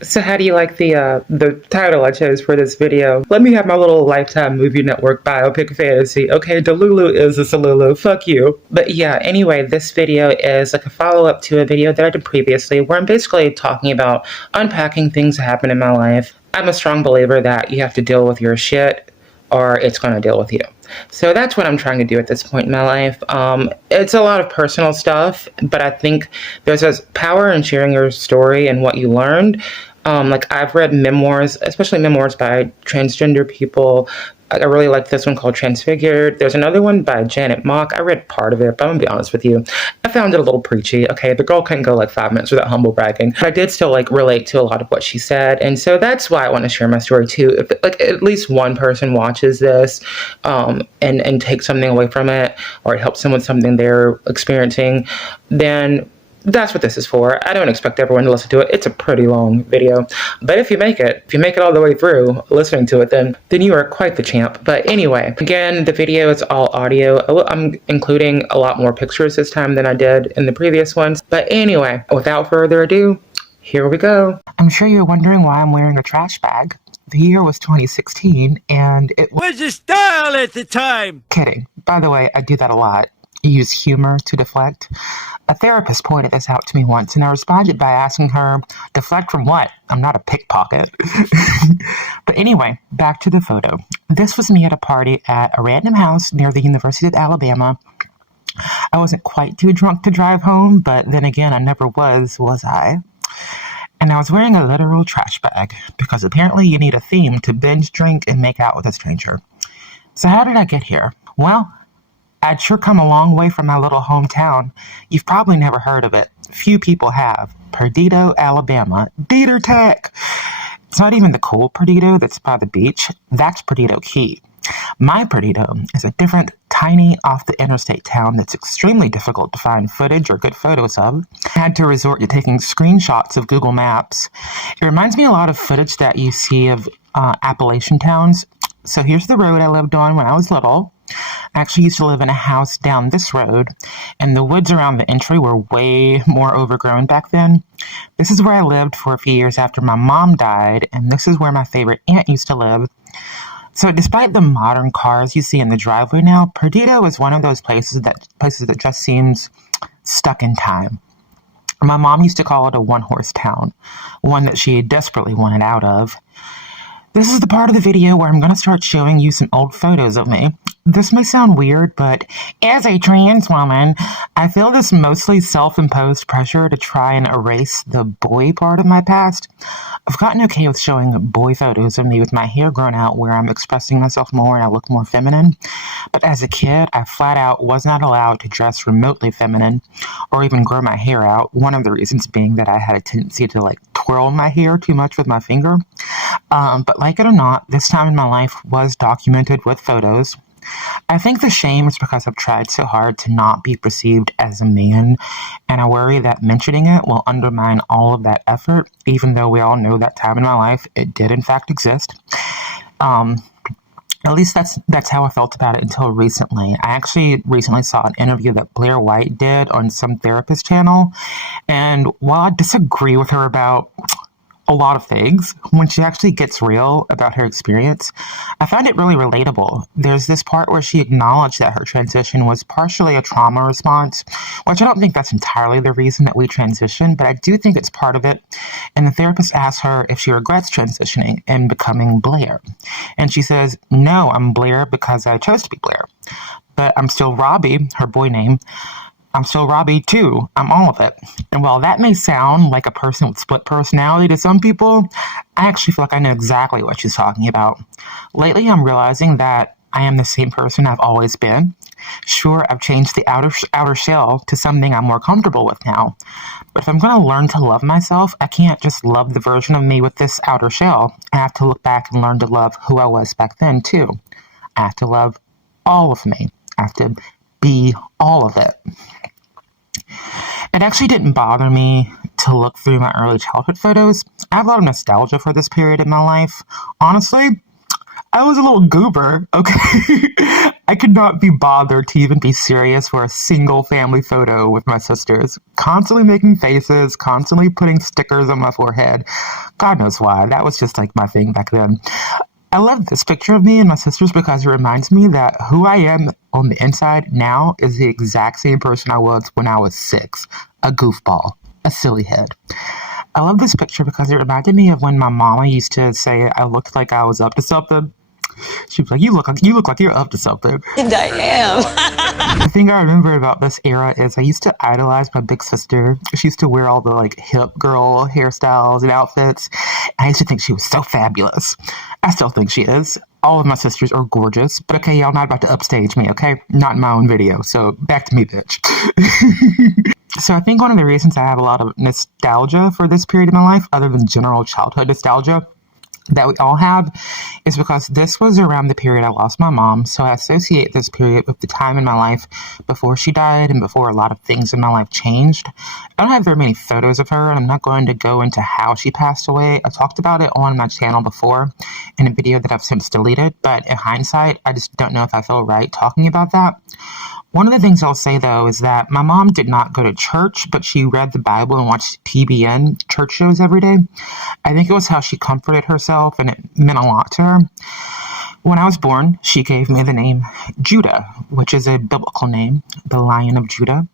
So how do you like the title I chose for this video? Let me have my little Lifetime Movie Network biopic fantasy. Okay, Delulu is a Salulu. Fuck you. But yeah, anyway, this video is like a follow-up to a video that I did previously where I'm basically talking about unpacking things that happen in my life. I'm a strong believer that you have to deal with your shit or it's going to deal with you. So that's what I'm trying to do at this point in my life. It's a lot of personal stuff, but I think there's a power in sharing your story and what you learned. Like I've read memoirs, especially memoirs by transgender people. I really like this one called Transfigured. There's another one by Janet Mock. I read part of it, but I'm gonna be honest with you. I found it a little preachy. Okay, the girl couldn't go like 5 minutes without humble bragging. But I did still like relate to a lot of what she said. And so that's why I want to share my story too. If like at least one person watches this and takes something away from it, or it helps someone something they're experiencing, then that's what this is for. I don't expect everyone to listen to it. It's a pretty long video. But if you make it all the way through listening to it, then you are quite the champ. But anyway, again, the video is all audio. I'm including a lot more pictures this time than I did in the previous ones. But anyway, without further ado, here we go. I'm sure you're wondering why I'm wearing a trash bag. The year was 2016, and it was a style at the time. Kidding. By the way, I do that a lot. Use humor to deflect. A therapist pointed this out to me once, and I responded by asking her, deflect from what? I'm not a pickpocket. But anyway, back to the photo. This was me at a party at a random house near the University of Alabama. I wasn't quite too drunk to drive home, but then again, I never was I? And I was wearing a literal trash bag, because apparently you need a theme to binge drink and make out with a stranger. So how did I get here? Well, I'd sure come a long way from my little hometown. You've probably never heard of it. Few people have. Perdido, Alabama. Dieter Tech! It's not even the cool Perdido that's by the beach. That's Perdido Key. My Perdido is a different, tiny, off-the-interstate town that's extremely difficult to find footage or good photos of. I had to resort to taking screenshots of Google Maps. It reminds me a lot of footage that you see of Appalachian towns. So here's the road I lived on when I was little. I actually used to live in a house down this road, and the woods around the entry were way more overgrown back then. This is where I lived for a few years after my mom died, and this is where my favorite aunt used to live. So despite the modern cars you see in the driveway now, Perdido is one of those places that just seems stuck in time. My mom used to call it a one-horse town, one that she desperately wanted out of. This is the part of the video where I'm going to start showing you some old photos of me. This may sound weird, but as a trans woman, I feel this mostly self-imposed pressure to try and erase the boy part of my past. I've gotten okay with showing boy photos of me with my hair grown out where I'm expressing myself more and I look more feminine. But as a kid, I flat out was not allowed to dress remotely feminine or even grow my hair out. One of the reasons being that I had a tendency to twirl my hair too much with my finger. But like it or not, this time in my life was documented with photos. I think the shame is because I've tried so hard to not be perceived as a man, and I worry that mentioning it will undermine all of that effort, even though we all know that time in my life it did in fact exist. At least that's how I felt about it until recently. I actually recently saw an interview that Blair White did on some therapist channel, and while I disagree with her about a lot of things, when she actually gets real about her experience, I find it really relatable. There's this part where she acknowledged that her transition was partially a trauma response, which I don't think that's entirely the reason that we transition, but I do think it's part of it. And the therapist asks her if she regrets transitioning and becoming Blair. And she says, no, I'm Blair because I chose to be Blair. But I'm still Robbie, her boy name. I'm still Robbie, too. I'm all of it. And while that may sound like a person with split personality to some people, I actually feel like I know exactly what she's talking about. Lately, I'm realizing that I am the same person I've always been. Sure, I've changed the outer shell to something I'm more comfortable with now. But if I'm going to learn to love myself, I can't just love the version of me with this outer shell. I have to look back and learn to love who I was back then, too. I have to love all of me. I have to be all of it. It actually didn't bother me to look through my early childhood photos. I have a lot of nostalgia for this period in my life. Honestly, I was a little goober, okay? I could not be bothered to even be serious for a single family photo with my sisters. Constantly making faces, constantly putting stickers on my forehead. God knows why. That was just like my thing back then. I love this picture of me and my sisters because it reminds me that who I am on the inside now is the exact same person I was when I was 6. A goofball. A silly head. I love this picture because it reminded me of when my mama used to say I looked like I was up to something. She was like, you look like you're up to something. And I am. The thing I remember about this era is I used to idolize my big sister. She used to wear all the like hip girl hairstyles and outfits. I used to think she was so fabulous. I still think she is. All of my sisters are gorgeous, but okay, y'all not about to upstage me, okay? Not in my own video, so back to me, bitch. So I think one of the reasons I have a lot of nostalgia for this period of my life, other than general childhood nostalgia, that we all have, is because this was around the period I lost my mom. So I associate this period with the time in my life before she died and before a lot of things in my life changed. I don't have very many photos of her, and I'm not going to go into how she passed away. I talked about it on my channel before in a video that I've since deleted, but in hindsight, I just don't know if I feel right talking about that. One of the things I'll say, though, is that my mom did not go to church, but she read the Bible and watched TBN church shows every day. I think it was how she comforted herself, and it meant a lot to her. When I was born, she gave me the name Judah, which is a biblical name, the Lion of Judah.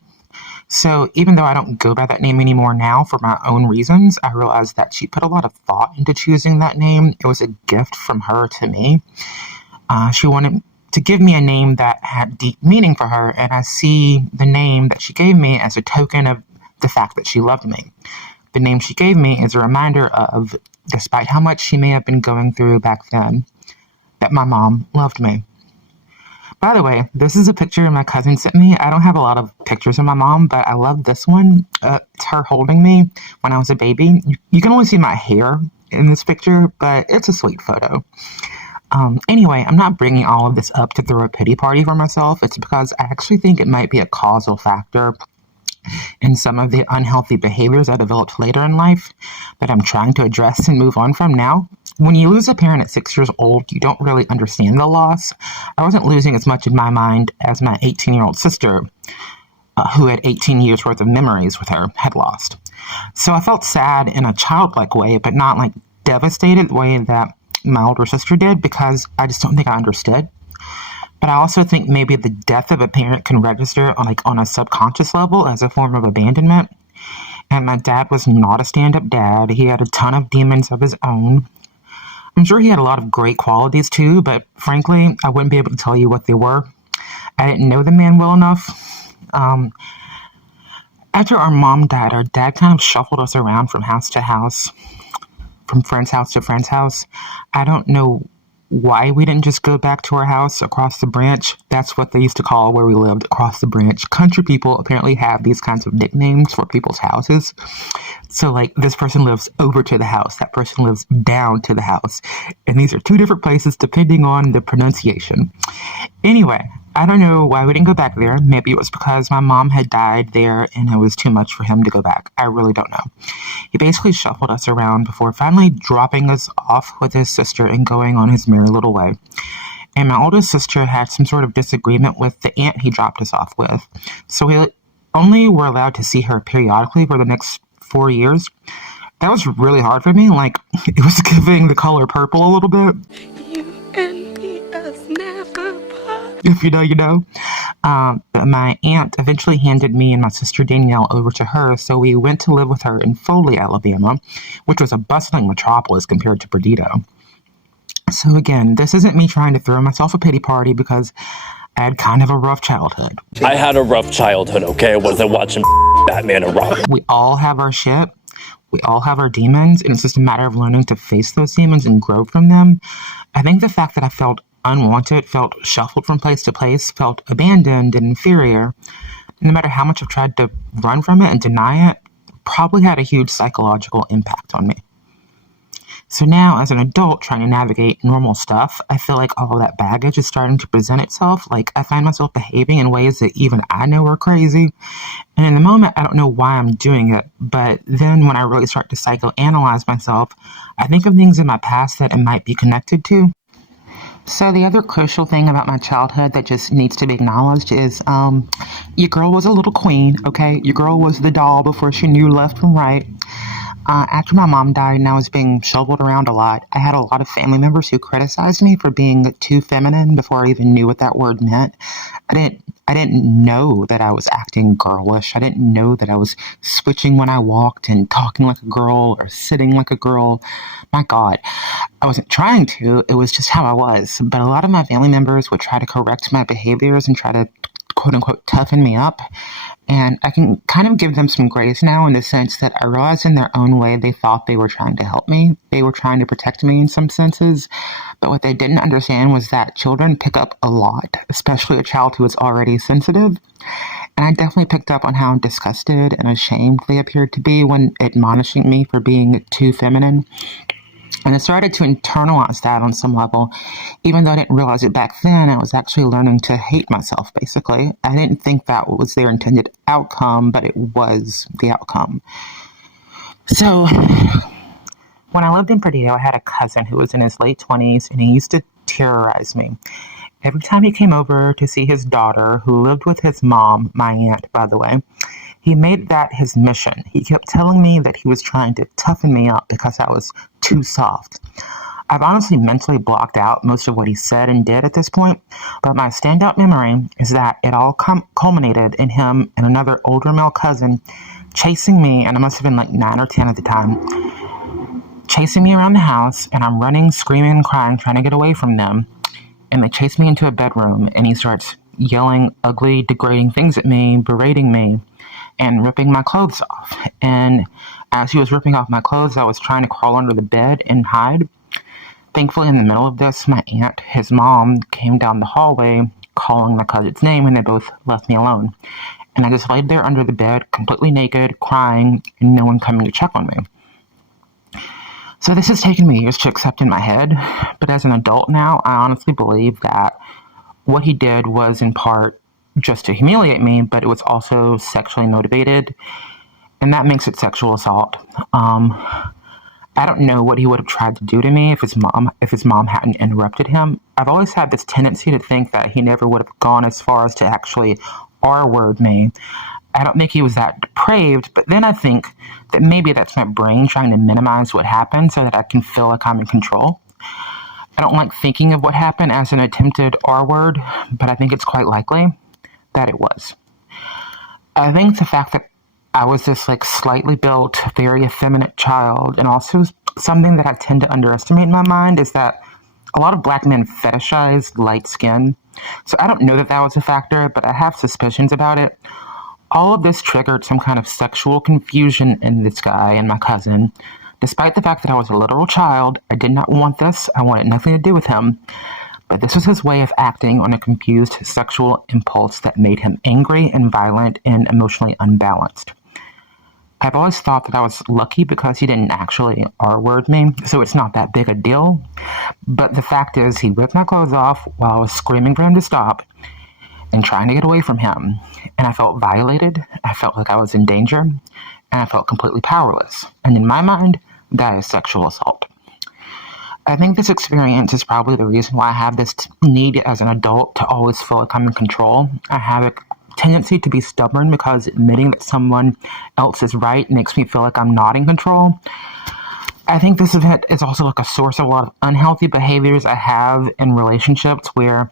So even though I don't go by that name anymore now for my own reasons, I realized that she put a lot of thought into choosing that name. It was a gift from her to me. She wanted to give me a name that had deep meaning for her, and I see the name that she gave me as a token of the fact that she loved me. The name she gave me is a reminder of, despite how much she may have been going through back then, that my mom loved me. By the way, this is a picture my cousin sent me. I don't have a lot of pictures of my mom, but I love this one. It's her holding me when I was a baby. You can only see my hair in this picture, but it's a sweet photo. Anyway, I'm not bringing all of this up to throw a pity party for myself. It's because I actually think it might be a causal factor in some of the unhealthy behaviors I developed later in life that I'm trying to address and move on from now. When you lose a parent at 6 years old, you don't really understand the loss. I wasn't losing as much in my mind as my 18-year-old sister, who had 18 years worth of memories with her, had lost. So I felt sad in a childlike way, but not like devastated the way that my older sister did, because I just don't think I understood. But I also think maybe the death of a parent can register on a subconscious level as a form of abandonment. And my dad was not a stand-up dad. He had a ton of demons of his own. I'm sure he had a lot of great qualities too, but frankly, I wouldn't be able to tell you what they were. I didn't know the man well enough. After our mom died, our dad kind of shuffled us around from house to house, from friend's house to friend's house. I don't know why we didn't just go back to our house across the branch. That's what they used to call where we lived, across the branch. Country people apparently have these kinds of nicknames for people's houses. So like, this person lives over to the house, that person lives down to the house. And these are two different places depending on the pronunciation. Anyway, I don't know why we didn't go back there. Maybe it was because my mom had died there and it was too much for him to go back. I really don't know. He basically shuffled us around before finally dropping us off with his sister and going on his merry little way. And my oldest sister had some sort of disagreement with the aunt he dropped us off with. So we only were allowed to see her periodically for the next 4 years. That was really hard for me. Like, it was giving The Color Purple a little bit. You and me as never part. If you know, you know. My aunt eventually handed me and my sister Danielle over to her, so we went to live with her in Foley, Alabama, which was a bustling metropolis compared to Perdido. So again, this isn't me trying to throw myself a pity party because I had kind of a rough childhood. I had a rough childhood, okay? I wasn't watching Batman and Robin. We all have our shit. We all have our demons, and it's just a matter of learning to face those demons and grow from them. I think the fact that I felt unwanted, felt shuffled from place to place, felt abandoned and inferior, no matter how much I've tried to run from it and deny it, probably had a huge psychological impact on me. So now, as an adult trying to navigate normal stuff, I feel like all of that baggage is starting to present itself. Like, I find myself behaving in ways that even I know are crazy. And in the moment, I don't know why I'm doing it. But then when I really start to psychoanalyze myself, I think of things in my past that it might be connected to. So the other crucial thing about my childhood that just needs to be acknowledged is your girl was a little queen, okay? Your girl was the doll before she knew left from right. After my mom died and I was being shoveled around a lot, I had a lot of family members who criticized me for being too feminine before I even knew what that word meant. I didn't know that I was acting girlish. I didn't know that I was switching when I walked and talking like a girl or sitting like a girl. My God, I wasn't trying to. It was just how I was. But a lot of my family members would try to correct my behaviors and try to quote unquote toughen me up. And I can kind of give them some grace now in the sense that I realize in their own way they thought they were trying to help me. They were trying to protect me in some senses. But what they didn't understand was that children pick up a lot, especially a child who is already sensitive. And I definitely picked up on how disgusted and ashamed they appeared to be when admonishing me for being too feminine. And I started to internalize that on some level. Even though I didn't realize it back then, I was actually learning to hate myself, basically. I didn't think that was their intended outcome, but it was the outcome. So, when I lived in Purdue, I had a cousin who was in his late 20s, and he used to terrorize me. Every time he came over to see his daughter, who lived with his mom, my aunt, by the way, he made that his mission. He kept telling me that he was trying to toughen me up because I was too soft. I've honestly mentally blocked out most of what he said and did at this point, but my standout memory is that it all culminated in him and another older male cousin chasing me, and I must have been like 9 or 10 at the time, chasing me around the house, and I'm running, screaming, and crying, trying to get away from them. And they chase me into a bedroom, and he starts yelling ugly, degrading things at me, berating me, and ripping my clothes off. And as he was ripping off my clothes, I was trying to crawl under the bed and hide. Thankfully, in the middle of this, my aunt, his mom, came down the hallway calling my cousin's name, and they both left me alone. And I just laid there under the bed, completely naked, crying, and no one coming to check on me. So this has taken me years to accept in my head, but as an adult now, I honestly believe that what he did was in part just to humiliate me, but it was also sexually motivated, and that makes it sexual assault. I don't know what he would have tried to do to me if his mom hadn't interrupted him. I've always had this tendency to think that he never would have gone as far as to actually R-word me. I don't think he was that depraved, but then I think that maybe that's my brain trying to minimize what happened so that I can feel like I'm in control. I don't like thinking of what happened as an attempted R-word, but I think it's quite likely that it was. I think the fact that I was this slightly built, very effeminate child, and also something that I tend to underestimate in my mind is that a lot of black men fetishize light skin. So I don't know that that was a factor, but I have suspicions about it. All of this triggered some kind of sexual confusion in this guy and my cousin. Despite the fact that I was a literal child, I did not want this. I wanted nothing to do with him. But this was his way of acting on a confused sexual impulse that made him angry and violent and emotionally unbalanced. I've always thought that I was lucky because he didn't actually R-word me, so it's not that big a deal. But the fact is, he ripped my clothes off while I was screaming for him to stop and trying to get away from him. And I felt violated, I felt like I was in danger, and I felt completely powerless. And in my mind, that is sexual assault. I think this experience is probably the reason why I have this need as an adult to always feel like I'm in control. I have a tendency to be stubborn because admitting that someone else is right makes me feel like I'm not in control. I think this event is also a source of a lot of unhealthy behaviors I have in relationships where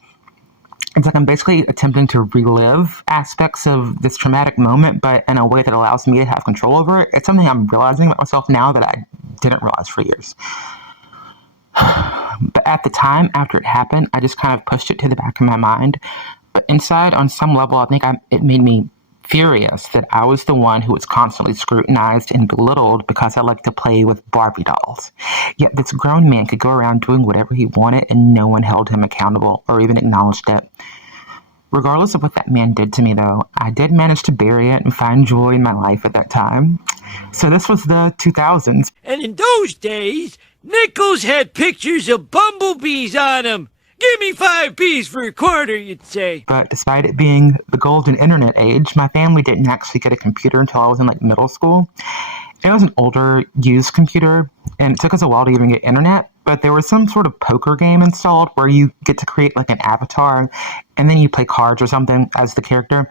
it's I'm basically attempting to relive aspects of this traumatic moment, but in a way that allows me to have control over it. It's something I'm realizing about myself now that I didn't realize for years. But at the time, after it happened, I just kind of pushed it to the back of my mind. But inside, on some level, I think it made me furious that I was the one who was constantly scrutinized and belittled because I like to play with Barbie dolls. Yet this grown man could go around doing whatever he wanted and no one held him accountable or even acknowledged it. Regardless of what that man did to me, though, I did manage to bury it and find joy in my life at that time. So this was the 2000s. And in those days, nickels had pictures of bumblebees on them. Give me 5 B's for a quarter, you'd say. But despite it being the golden internet age, my family didn't actually get a computer until I was in middle school. It was an older, used computer, and it took us a while to even get internet. but there was some sort of poker game installed where you get to create like an avatar and then you play cards or something as the character.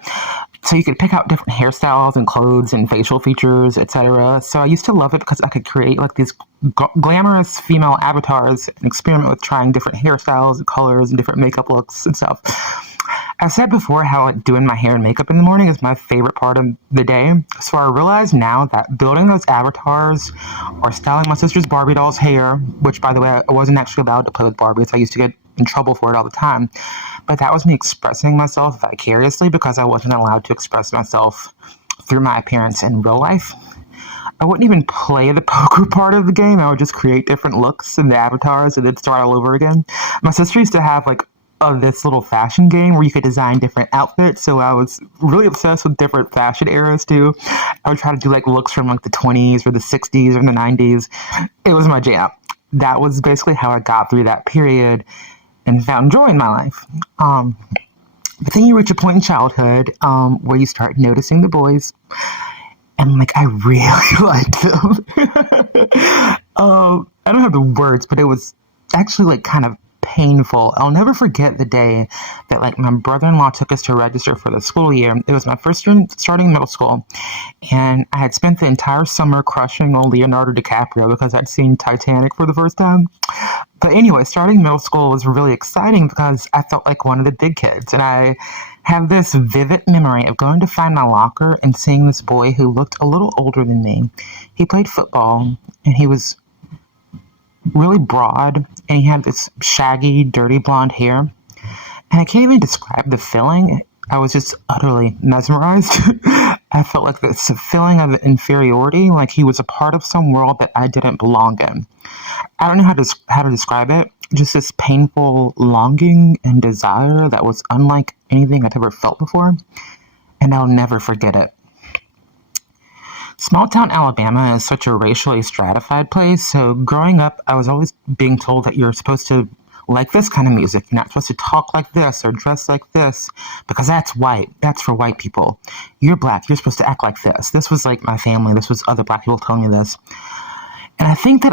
So you could pick out different hairstyles and clothes and facial features, etc. So I used to love it because I could create like these glamorous female avatars and experiment with trying different hairstyles and colors and different makeup looks and stuff. I said before how like, doing my hair and makeup in the morning is my favorite part of the day. So I realize now that building those avatars or styling my sister's Barbie doll's hair, which by the way, I wasn't actually allowed to play with Barbies. I used to get in trouble for it all the time. But that was me expressing myself vicariously because I wasn't allowed to express myself through my appearance in real life. I wouldn't even play the poker part of the game. I would just create different looks in the avatars and then start all over again. My sister used to have like this little fashion game where you could design different outfits. So I was really obsessed with different fashion eras too. I would try to do like looks from like the 20s or the 60s or the 90s. It was my jam. That was basically how I got through that period and found joy in my life. But then you reach a point in childhood where you start noticing the boys. And like I really liked them. I don't have the words, but it was actually like kind of painful. I'll never forget the day that like my brother-in-law took us to register for the school year. It was my first year starting middle school, and I had spent the entire summer crushing on Leonardo DiCaprio because I'd seen Titanic for the first time. But anyway, starting middle school was really exciting because I felt like one of the big kids, and I have this vivid memory of going to find my locker and seeing this boy who looked a little older than me. He played football, and he was really broad, and he had this shaggy, dirty blonde hair. And I can't even describe the feeling. I was just utterly mesmerized. I felt like this feeling of inferiority, like he was a part of some world that I didn't belong in. I don't know how to describe it. Just this painful longing and desire that was unlike anything I'd ever felt before. And I'll never forget it. Small town Alabama is such a racially stratified place, so growing up, I was always being told that you're supposed to like this kind of music. You're not supposed to talk like this or dress like this because that's white. That's for white people. You're black. You're supposed to act like this. This was like my family. This was other black people telling me this. And I think that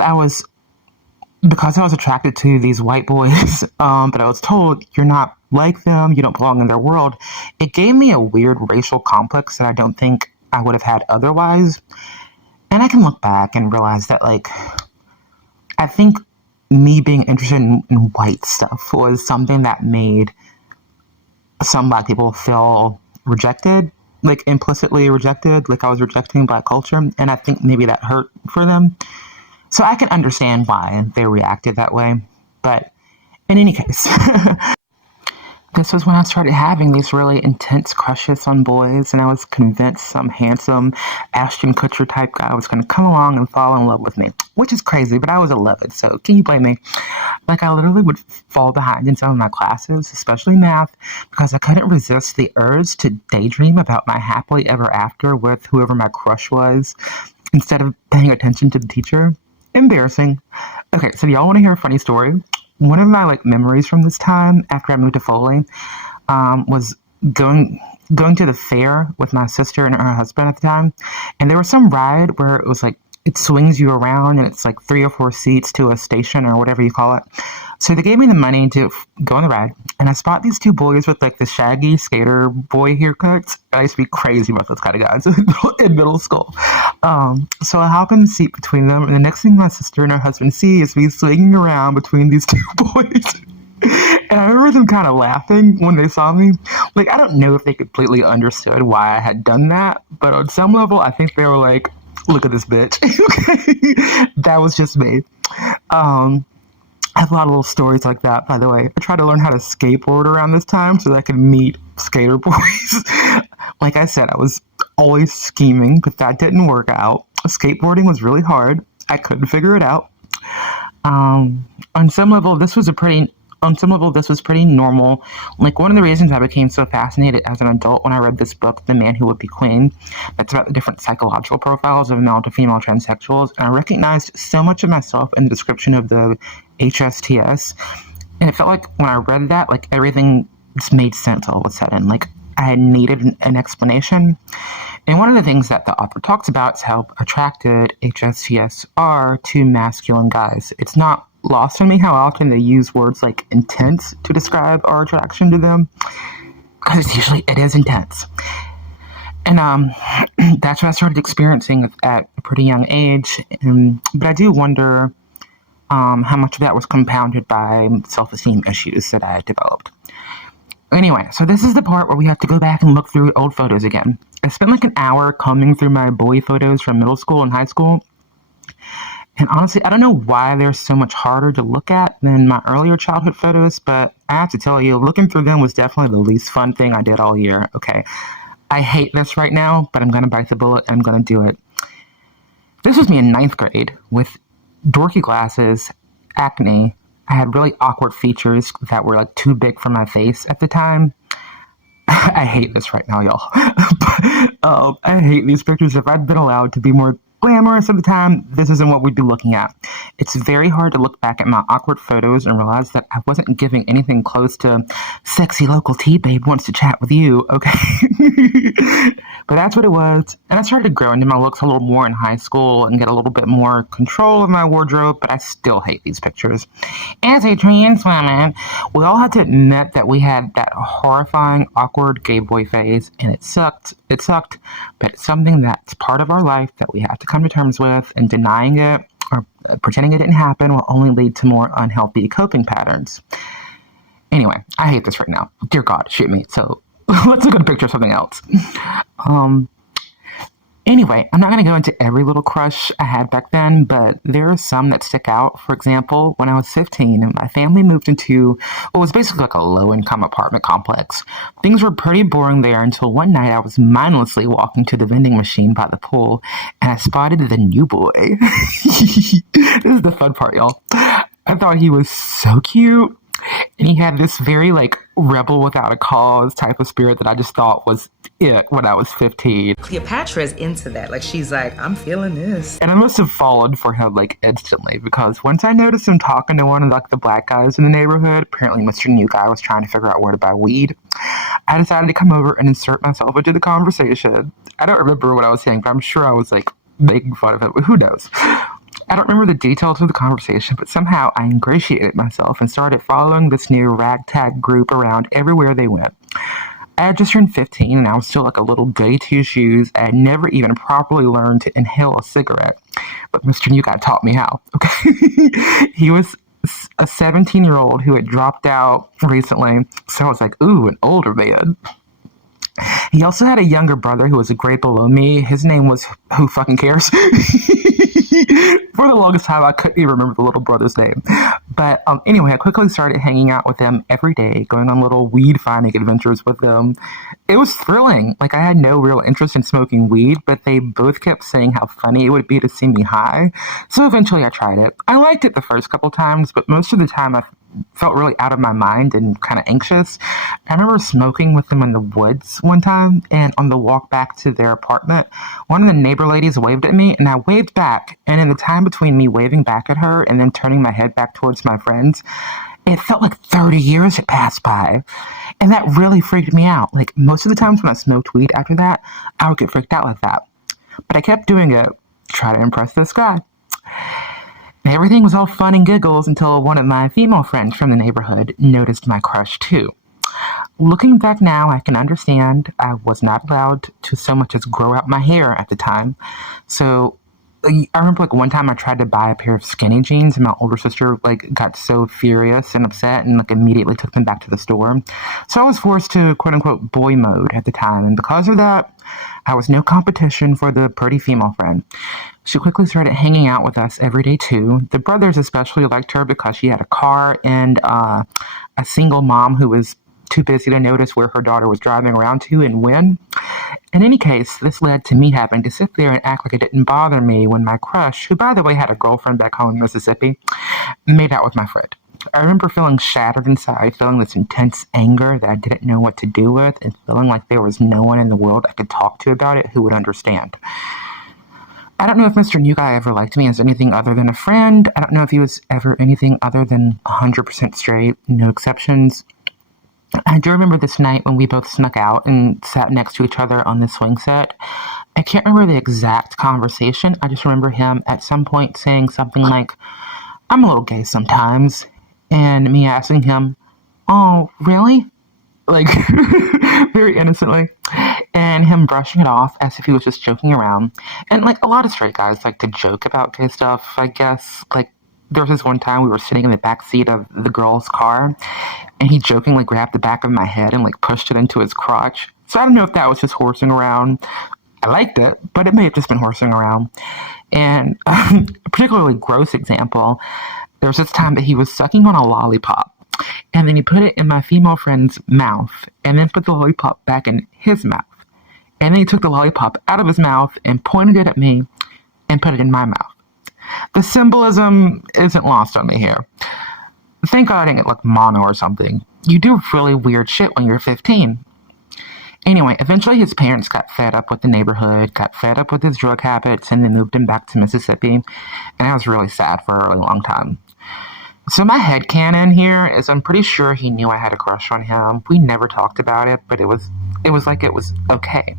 because I was attracted to these white boys, but I was told you're not like them, you don't belong in their world, it gave me a weird racial complex that I don't think I would have had otherwise. And I can look back and realize that, like, I think me being interested in white stuff was something that made some black people feel rejected, like implicitly rejected, like I was rejecting black culture. And I think maybe that hurt for them. So I can understand why they reacted that way. But in any case, this was when I started having these really intense crushes on boys, and I was convinced some handsome Ashton Kutcher type guy was going to come along and fall in love with me, which is crazy, but I was 11, so can you blame me? Like, I literally would fall behind in some of my classes, especially math, because I couldn't resist the urge to daydream about my happily ever after with whoever my crush was, instead of paying attention to the teacher. Embarrassing. Okay, so y'all want to hear a funny story? One of my memories from this time after I moved to Foley was going to the fair with my sister and her husband at the time, and there was some ride where it was like it swings you around and it's like 3 or 4 seats to a station or whatever you call it. So they gave me the money to go on the ride, and I spot these 2 boys with like the shaggy skater boy haircuts. I used to be crazy about those kind of guys in middle school. So I hop in the seat between them, and the next thing my sister and her husband see is me swinging around between these 2 boys. And I remember them kind of laughing when they saw me. Like, I don't know if they completely understood why I had done that, but on some level, I think they were like, look at this bitch. Okay? That was just me. I have a lot of little stories like that, by the way. I tried to learn how to skateboard around this time so that I could meet skater boys. Like I said, I was always scheming, but that didn't work out. Skateboarding was really hard. I couldn't figure it out. On some level, this was pretty normal. Like, one of the reasons I became so fascinated as an adult when I read this book, The Man Who Would Be Queen, that's about the different psychological profiles of male to female transsexuals, and I recognized so much of myself in the description of the HSTS, and it felt like when I read that, like, everything just made sense all of a sudden. Like, I had needed an explanation. And one of the things that the author talks about is how attracted HSTS are to masculine guys. It's not lost on me how often they use words like intense to describe our attraction to them, because it is intense. And that's what I started experiencing at a pretty young age. But I do wonder how much of that was compounded by self-esteem issues that I had developed. Anyway, so this is the part where we have to go back and look through old photos again. I spent like an hour combing through my boy photos from middle school and high school. And honestly, I don't know why they're so much harder to look at than my earlier childhood photos, but I have to tell you, looking through them was definitely the least fun thing I did all year. Okay, I hate this right now, but I'm going to bite the bullet and I'm going to do it. This was me in 9th grade with dorky glasses, acne. I had really awkward features that were like too big for my face at the time. I hate this right now, y'all. I hate these pictures. If I'd been allowed to be more glamorous at the time, this isn't what we'd be looking at. It's very hard to look back at my awkward photos and realize that I wasn't giving anything close to sexy local tea babe wants to chat with you, okay? But that's what it was. And I started to grow into my looks a little more in high school and get a little bit more control of my wardrobe, but I still hate these pictures. As a trans woman, we all had to admit that we had that horrifying, awkward gay boy phase, and it sucked. It sucked, but it's something that's part of our life that we have to come to terms with, and denying it or pretending it didn't happen will only lead to more unhealthy coping patterns. Anyway, I hate this right now. Dear God, shoot me. So let's look at a picture of something else. Anyway, I'm not going to go into every little crush I had back then, but there are some that stick out. For example, when I was 15, my family moved into what was basically like a low-income apartment complex. Things were pretty boring there until one night I was mindlessly walking to the vending machine by the pool, and I spotted the new boy. This is the fun part, y'all. I thought he was so cute. And he had this very, like, rebel without a cause type of spirit that I just thought was it when I was 15. Cleopatra is into that. Like, she's like, I'm feeling this. And I must have fallen for him, like, instantly, because once I noticed him talking to one of, like, the black guys in the neighborhood, apparently Mr. New Guy was trying to figure out where to buy weed, I decided to come over and insert myself into the conversation. I don't remember what I was saying, but I'm sure I was, like, making fun of him. Who knows? I don't remember the details of the conversation, but somehow I ingratiated myself and started following this new ragtag group around everywhere they went. I had just turned 15 and I was still like a little goody two shoes. I had never even properly learned to inhale a cigarette, but Mr. New Guy taught me how. Okay, he was a 17-year-old who had dropped out recently, so I was like, ooh, an older man. He also had a younger brother who was a grade below me. His name was Who Fucking Cares? For the longest time, I couldn't even remember the little brother's name. But anyway, I quickly started hanging out with them every day, going on little weed finding adventures with them. It was thrilling. Like, I had no real interest in smoking weed, but they both kept saying how funny it would be to see me high. So eventually I tried it. I liked it the first couple times, but most of the time I felt really out of my mind and kind of anxious. I remember smoking with them in the woods one time, and on the walk back to their apartment, one of the neighbor ladies waved at me, and I waved back, and in the time between me waving back at her and then turning my head back towards my friends, it felt like 30 years had passed by, and that really freaked me out. Like, most of the times when I smoked weed after that, I would get freaked out like that. But I kept doing it to try to impress this guy. Everything was all fun and giggles until one of my female friends from the neighborhood noticed my crush too. Looking back now, I can understand I was not allowed to so much as grow out my hair at the time. So I remember like one time I tried to buy a pair of skinny jeans and my older sister like got so furious and upset and like immediately took them back to the store. So I was forced to quote unquote boy mode at the time, and because of that, I was no competition for the pretty female friend. She quickly started hanging out with us every day too. The brothers especially liked her because she had a car and a single mom who was too busy to notice where her daughter was driving around to and when. In any case, this led to me having to sit there and act like it didn't bother me when my crush, who by the way had a girlfriend back home in Mississippi, made out with my friend. I remember feeling shattered inside, feeling this intense anger that I didn't know what to do with, and feeling like there was no one in the world I could talk to about it who would understand. I don't know if Mr. New Guy ever liked me as anything other than a friend. I don't know if he was ever anything other than 100% straight, no exceptions. I do remember this night when we both snuck out and sat next to each other on the swing set. I can't remember the exact conversation. I just remember him at some point saying something like, I'm a little gay sometimes. And me asking him, oh, really? Like, very innocently. And him brushing it off as if he was just joking around. And, like, a lot of straight guys like to joke about gay stuff, I guess. Like, there was this one time we were sitting in the back seat of the girl's car, and he jokingly grabbed the back of my head and, like, pushed it into his crotch. So I don't know if that was just horsing around. I liked it, but it may have just been horsing around. And a particularly gross example, there was this time that he was sucking on a lollipop, and then he put it in my female friend's mouth, and then put the lollipop back in his mouth. And then he took the lollipop out of his mouth and pointed it at me and put it in my mouth. The symbolism isn't lost on me here. Thank God I didn't get like mono or something. You do really weird shit when you're 15. Anyway, eventually his parents got fed up with the neighborhood, got fed up with his drug habits, and they moved him back to Mississippi. And I was really sad for a really long time. So my headcanon here is I'm pretty sure he knew I had a crush on him. We never talked about it, but it was like it was okay.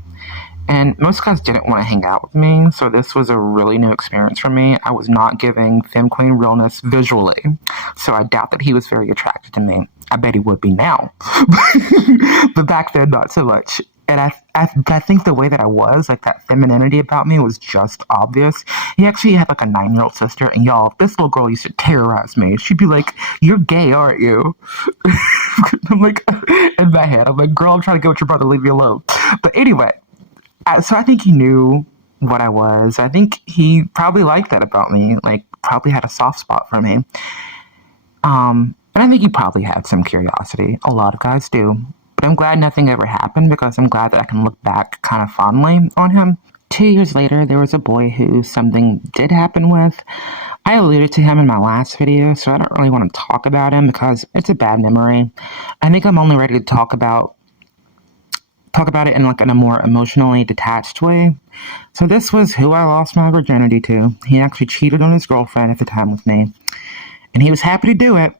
And most guys didn't want to hang out with me, so this was a really new experience for me. I was not giving femme queen realness visually, so I doubt that he was very attracted to me. I bet he would be now, but back then not so much. And I think the way that I was, like that femininity about me was just obvious. He actually had like a 9-year-old sister, and y'all, this little girl used to terrorize me. She'd be like, "You're gay, aren't you?" I'm like, in my head, I'm like, "Girl, I'm trying to get with your brother, leave me alone." But anyway, so I think he knew what I was. I think he probably liked that about me, like probably had a soft spot for me. And I think he probably had some curiosity. A lot of guys do. But I'm glad nothing ever happened because I'm glad that I can look back kind of fondly on him. 2 years later, there was a boy who something did happen with. I alluded to him in my last video, so I don't really want to talk about him because it's a bad memory. I think I'm only ready to talk about it in like in a more emotionally detached way. So this was who I lost my virginity to. He actually cheated on his girlfriend at the time with me. And he was happy to do it,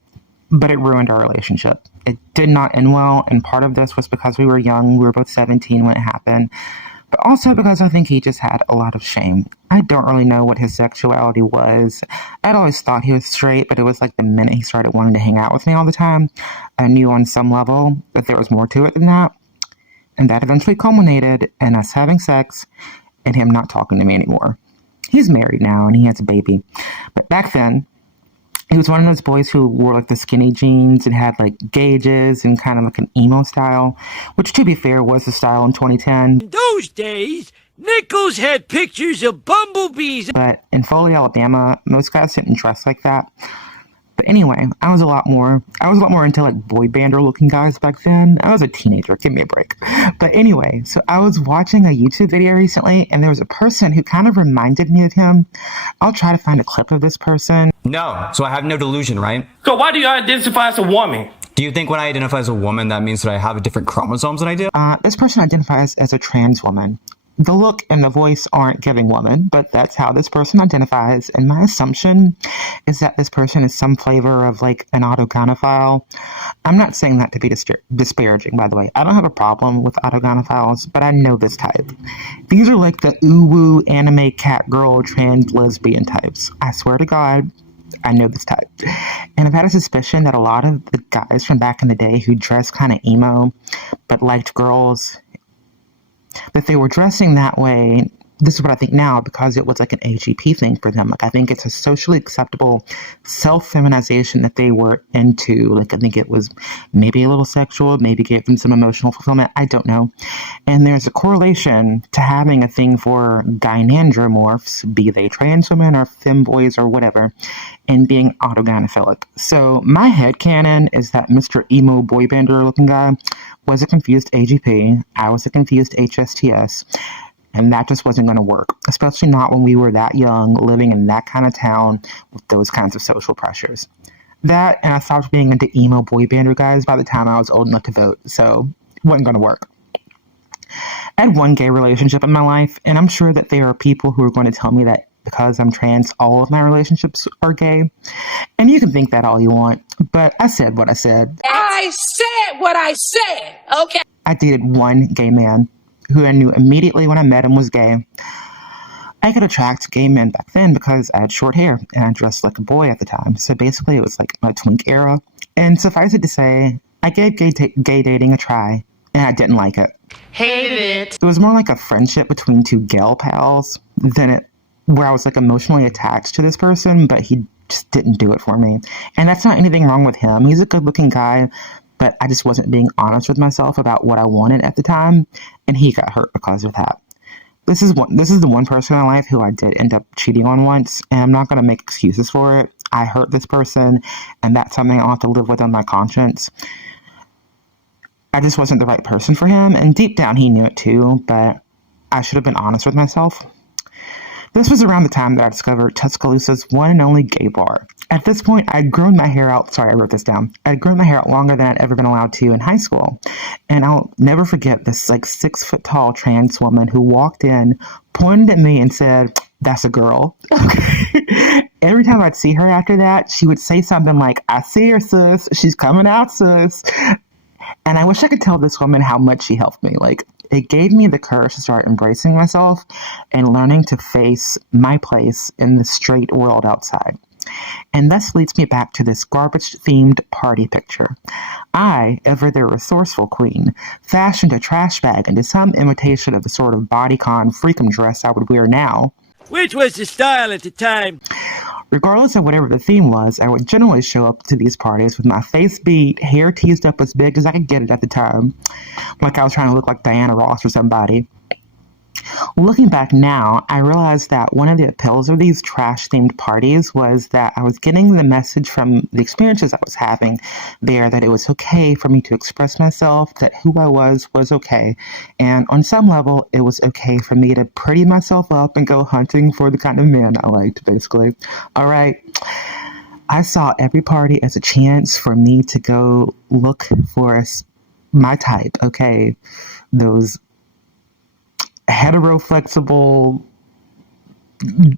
but it ruined our relationship. It did not end well, and part of this was because we were young. We were both 17 when it happened, but also because I think he just had a lot of shame. I don't really know what his sexuality was. I'd always thought he was straight, but it was like the minute he started wanting to hang out with me all the time, I knew on some level that there was more to it than that. And that eventually culminated in us having sex and him not talking to me anymore. He's married now and he has a baby. But back then, he was one of those boys who wore like the skinny jeans and had like gauges and kind of like an emo style, which to be fair was the style in 2010. In those days, Nichols had pictures of bumblebees. But in Foley, Alabama, most guys didn't dress like that. But anyway, I was a lot more into like boy bander looking guys back then. I was a teenager, give me a break. But anyway, so I was watching a YouTube video recently and there was a person who kind of reminded me of him. I'll try to find a clip of this person. No, so I have no delusion, right? So why do you identify as a woman? Do you think when I identify as a woman, that means that I have different chromosomes than I do? This person identifies as a trans woman. The look and the voice aren't giving woman, but that's how this person identifies. And my assumption is that this person is some flavor of like an autogynephile. I'm not saying that to be disparaging, by the way. I don't have a problem with autogynephiles, but I know this type. These are like the uwu anime cat girl trans lesbian types. I swear to God, I know this type. And I've had a suspicion that a lot of the guys from back in the day who dressed kind of emo but liked girls, that they were dressing that way. This is what I think now, because it was like an AGP thing for them. Like, I think it's a socially acceptable self-feminization that they were into. Like, I think it was maybe a little sexual, maybe gave them some emotional fulfillment. I don't know. And there's a correlation to having a thing for gynandromorphs, be they trans women or femboys or whatever, and being autogynephilic. So my headcanon is that Mr. Emo boybander looking guy was a confused AGP. I was a confused HSTS. And that just wasn't going to work, especially not when we were that young, living in that kind of town with those kinds of social pressures. That, and I stopped being into emo boy bander guys by the time I was old enough to vote, so it wasn't going to work. I had one gay relationship in my life, and I'm sure that there are people who are going to tell me that because I'm trans, all of my relationships are gay. And you can think that all you want, but I said what I said. I said what I said, okay? I dated one gay man who I knew immediately when I met him was gay. I could attract gay men back then because I had short hair and I dressed like a boy at the time. So basically, it was like my twink era. And suffice it to say, I gave gay dating a try, and I didn't like it. Hated it. It was more like a friendship between two gal pals than it, where I was like emotionally attached to this person, but he just didn't do it for me. And that's not anything wrong with him. He's a good-looking guy, but I just wasn't being honest with myself about what I wanted at the time, and he got hurt because of that. This is the one person in my life who I did end up cheating on once, and I'm not going to make excuses for it. I hurt this person, and that's something I'll have to live with on my conscience. I just wasn't the right person for him, and deep down he knew it too, but I should have been honest with myself. This was around the time that I discovered Tuscaloosa's one and only gay bar. At this point, I'd grown my hair out. Sorry, I wrote this down. I'd grown my hair out longer than I'd ever been allowed to in high school. And I'll never forget this 6-foot-tall trans woman who walked in, pointed at me and said, "That's a girl." Every time I'd see her after that, she would say something like, "I see her, sis. She's coming out, sis." And I wish I could tell this woman how much she helped me. It gave me the courage to start embracing myself and learning to face my place in the straight world outside. And this leads me back to this garbage-themed party picture. I, ever the resourceful queen, fashioned a trash bag into some imitation of the sort of bodycon freakum dress I would wear now. Which was the style at the time? Regardless of whatever the theme was, I would generally show up to these parties with my face beat, hair teased up as big as I could get it at the time, like I was trying to look like Diana Ross or somebody. Looking back now, I realized that one of the appeals of these trash-themed parties was that I was getting the message from the experiences I was having there that it was okay for me to express myself, that who I was okay. And on some level, it was okay for me to pretty myself up and go hunting for the kind of men I liked, basically. All right. I saw every party as a chance for me to go look for my type, okay? Those hetero-flexible,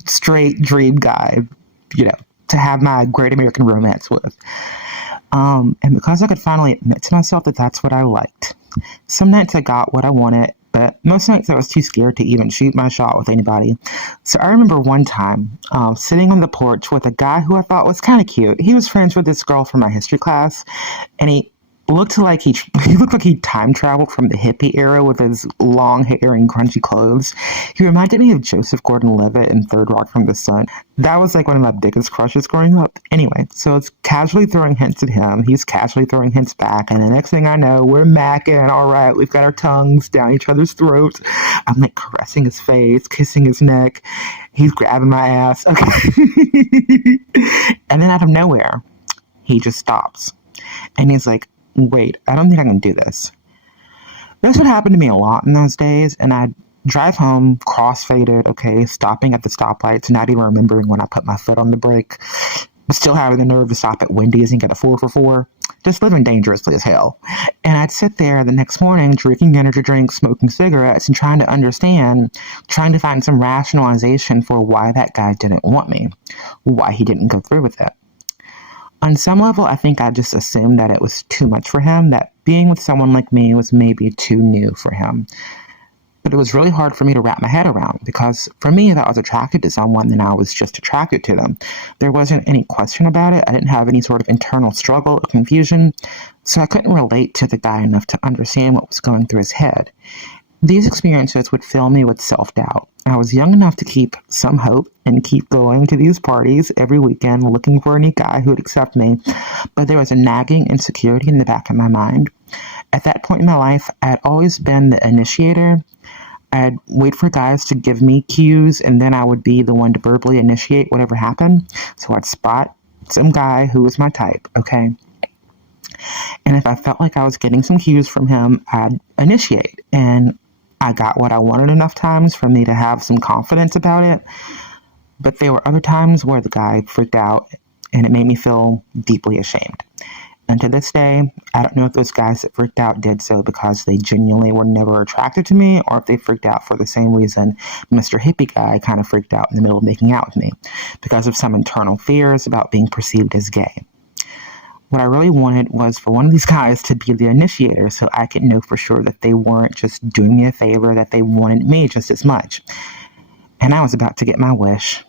straight dream guy, to have my great American romance with. And because I could finally admit to myself that that's what I liked. Some nights I got what I wanted, but most nights I was too scared to even shoot my shot with anybody. So I remember one time sitting on the porch with a guy who I thought was kind of cute. He was friends with this girl from my history class, and he looked like he time traveled from the hippie era with his long hair and grungy clothes. He reminded me of Joseph Gordon-Levitt in Third Rock from the Sun. That was like one of my biggest crushes growing up. Anyway, so it's casually throwing hints at him. He's casually throwing hints back. And the next thing I know, we're macking. All right, we've got our tongues down each other's throats. I'm like caressing his face, kissing his neck. He's grabbing my ass. Okay. And then out of nowhere, he just stops. And he's like, "Wait, I don't think I can do this." This would happen to me a lot in those days, and I'd drive home cross-faded, okay, stopping at the stoplights, not even remembering when I put my foot on the brake, still having the nerve to stop at Wendy's and get a 4 for $4, just living dangerously as hell. And I'd sit there the next morning drinking energy drinks, smoking cigarettes, and trying to find some rationalization for why that guy didn't want me, why he didn't go through with it. On some level, I think I just assumed that it was too much for him, that being with someone like me was maybe too new for him. But it was really hard for me to wrap my head around, because for me, if I was attracted to someone, then I was just attracted to them. There wasn't any question about it. I didn't have any sort of internal struggle or confusion, so I couldn't relate to the guy enough to understand what was going through his head. These experiences would fill me with self-doubt. I was young enough to keep some hope and keep going to these parties every weekend looking for a new guy who would accept me, but there was a nagging insecurity in the back of my mind. At that point in my life, I had always been the initiator. I'd wait for guys to give me cues, and then I would be the one to verbally initiate whatever happened. So I'd spot some guy who was my type, okay? And if I felt like I was getting some cues from him, I'd initiate. And I got what I wanted enough times for me to have some confidence about it. But there were other times where the guy freaked out, and it made me feel deeply ashamed. And to this day, I don't know if those guys that freaked out did so because they genuinely were never attracted to me, or if they freaked out for the same reason Mr. Hippie Guy kind of freaked out in the middle of making out with me, because of some internal fears about being perceived as gay. What I really wanted was for one of these guys to be the initiator, so I could know for sure that they weren't just doing me a favor, that they wanted me just as much. and I was about to get my wish.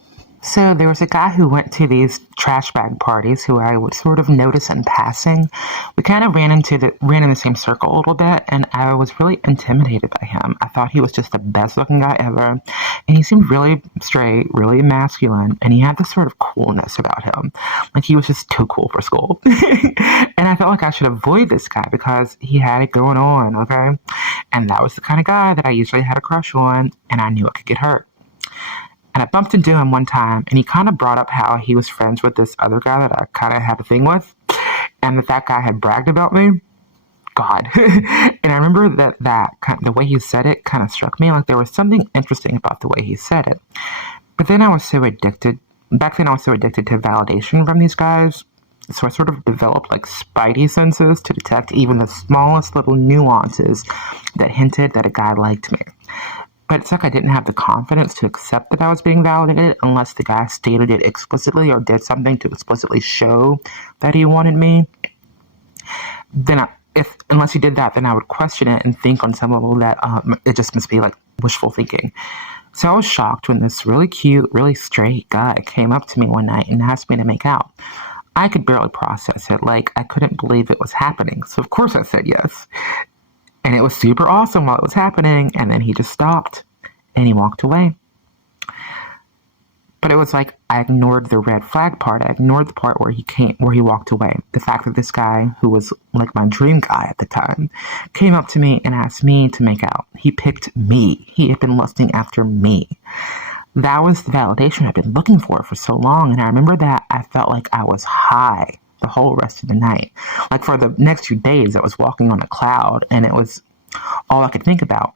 So there was a guy who went to these trash bag parties who I would sort of notice in passing. We kind of ran in the same circle a little bit, and I was really intimidated by him. I thought he was just the best looking guy ever, and he seemed really straight, really masculine, and he had this sort of coolness about him. Like he was just too cool for school. And I felt like I should avoid this guy because he had it going on, okay? And that was the kind of guy that I usually had a crush on, and I knew it could get hurt. And I bumped into him one time, and he kind of brought up how he was friends with this other guy that I kind of had a thing with, and that guy had bragged about me. God. And I remember the way he said it kind of struck me, like there was something interesting about the way he said it. But then I was so addicted to validation from these guys, so I sort of developed like spidey senses to detect even the smallest little nuances that hinted that a guy liked me. But it's like I didn't have the confidence to accept that I was being validated unless the guy stated it explicitly or did something to explicitly show that he wanted me. Unless he did that, then I would question it and think on some level that it just must be like wishful thinking. So I was shocked when this really cute, really straight guy came up to me one night and asked me to make out. I could barely process it. Like, I couldn't believe it was happening. So of course I said yes. And it was super awesome while it was happening, and then he just stopped, and he walked away. But it was like I ignored the red flag part. I ignored the part where he walked away. The fact that this guy, who was like my dream guy at the time, came up to me and asked me to make out. He picked me. He had been lusting after me. That was the validation I'd been looking for so long, and I remember that I felt like I was high the whole rest of the night. Like for the next few days, I was walking on a cloud, and it was all I could think about.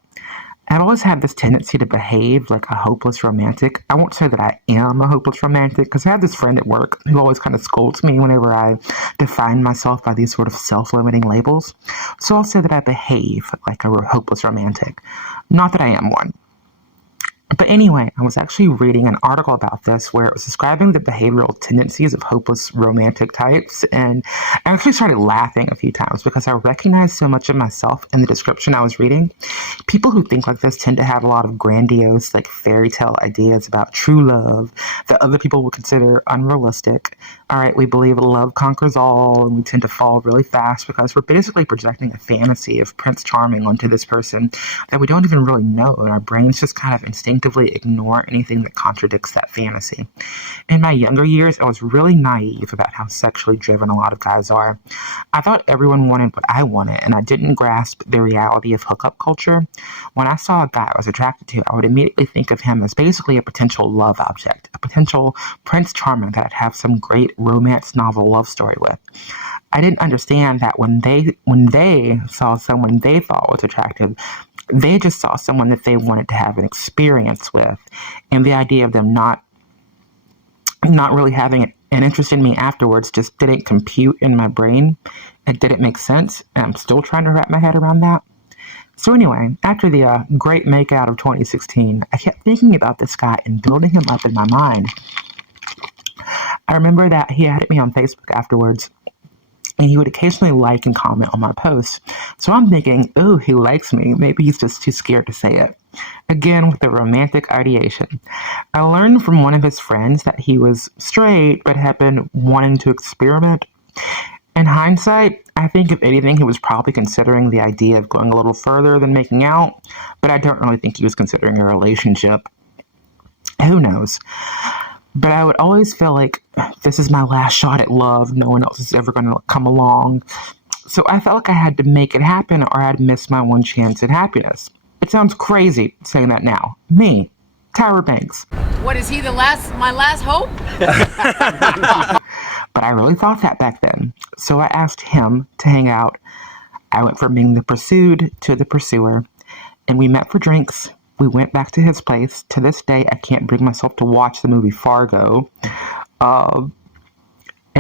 I've always had this tendency to behave like a hopeless romantic. I won't say that I am a hopeless romantic, because I have this friend at work who always kind of scolds me whenever I define myself by these sort of self-limiting labels. So I'll say that I behave like a hopeless romantic. Not that I am one. But anyway, I was actually reading an article about this where it was describing the behavioral tendencies of hopeless romantic types, and I actually started laughing a few times because I recognized so much of myself in the description I was reading. People who think like this tend to have a lot of grandiose, like fairy tale ideas about true love that other people would consider unrealistic. All right, we believe love conquers all, and we tend to fall really fast because we're basically projecting a fantasy of Prince Charming onto this person that we don't even really know, and our brains just kind of instinctively ignore anything that contradicts that fantasy. In my younger years, I was really naive about how sexually driven a lot of guys are. I thought everyone wanted what I wanted, and I didn't grasp the reality of hookup culture. When I saw a guy I was attracted to, I would immediately think of him as basically a potential love object, a potential Prince Charming that I'd have some great romance novel love story with. I didn't understand that when they saw someone they thought was attractive, they just saw someone that they wanted to have an experience with, and the idea of them not really having an interest in me afterwards just didn't compute in my brain. It didn't make sense, and I'm still trying to wrap my head around that. So anyway, after the great makeout of 2016, I kept thinking about this guy and building him up in my mind. I remember that he added me on Facebook afterwards, and he would occasionally like and comment on my posts. So I'm thinking, ooh, he likes me. Maybe he's just too scared to say it. Again, with the romantic ideation. I learned from one of his friends that he was straight, but had been wanting to experiment. In hindsight, I think if anything, he was probably considering the idea of going a little further than making out, but I don't really think he was considering a relationship. Who knows? But I would always feel like this is my last shot at love. No one else is ever going to come along. So I felt like I had to make it happen or I'd miss my one chance at happiness. It sounds crazy saying that now. Me, Tyra Banks. What, is he my last hope? But I really thought that back then. So I asked him to hang out. I went from being the pursued to the pursuer. And we met for drinks. We went back to his place. To this day, I can't bring myself to watch the movie Fargo. And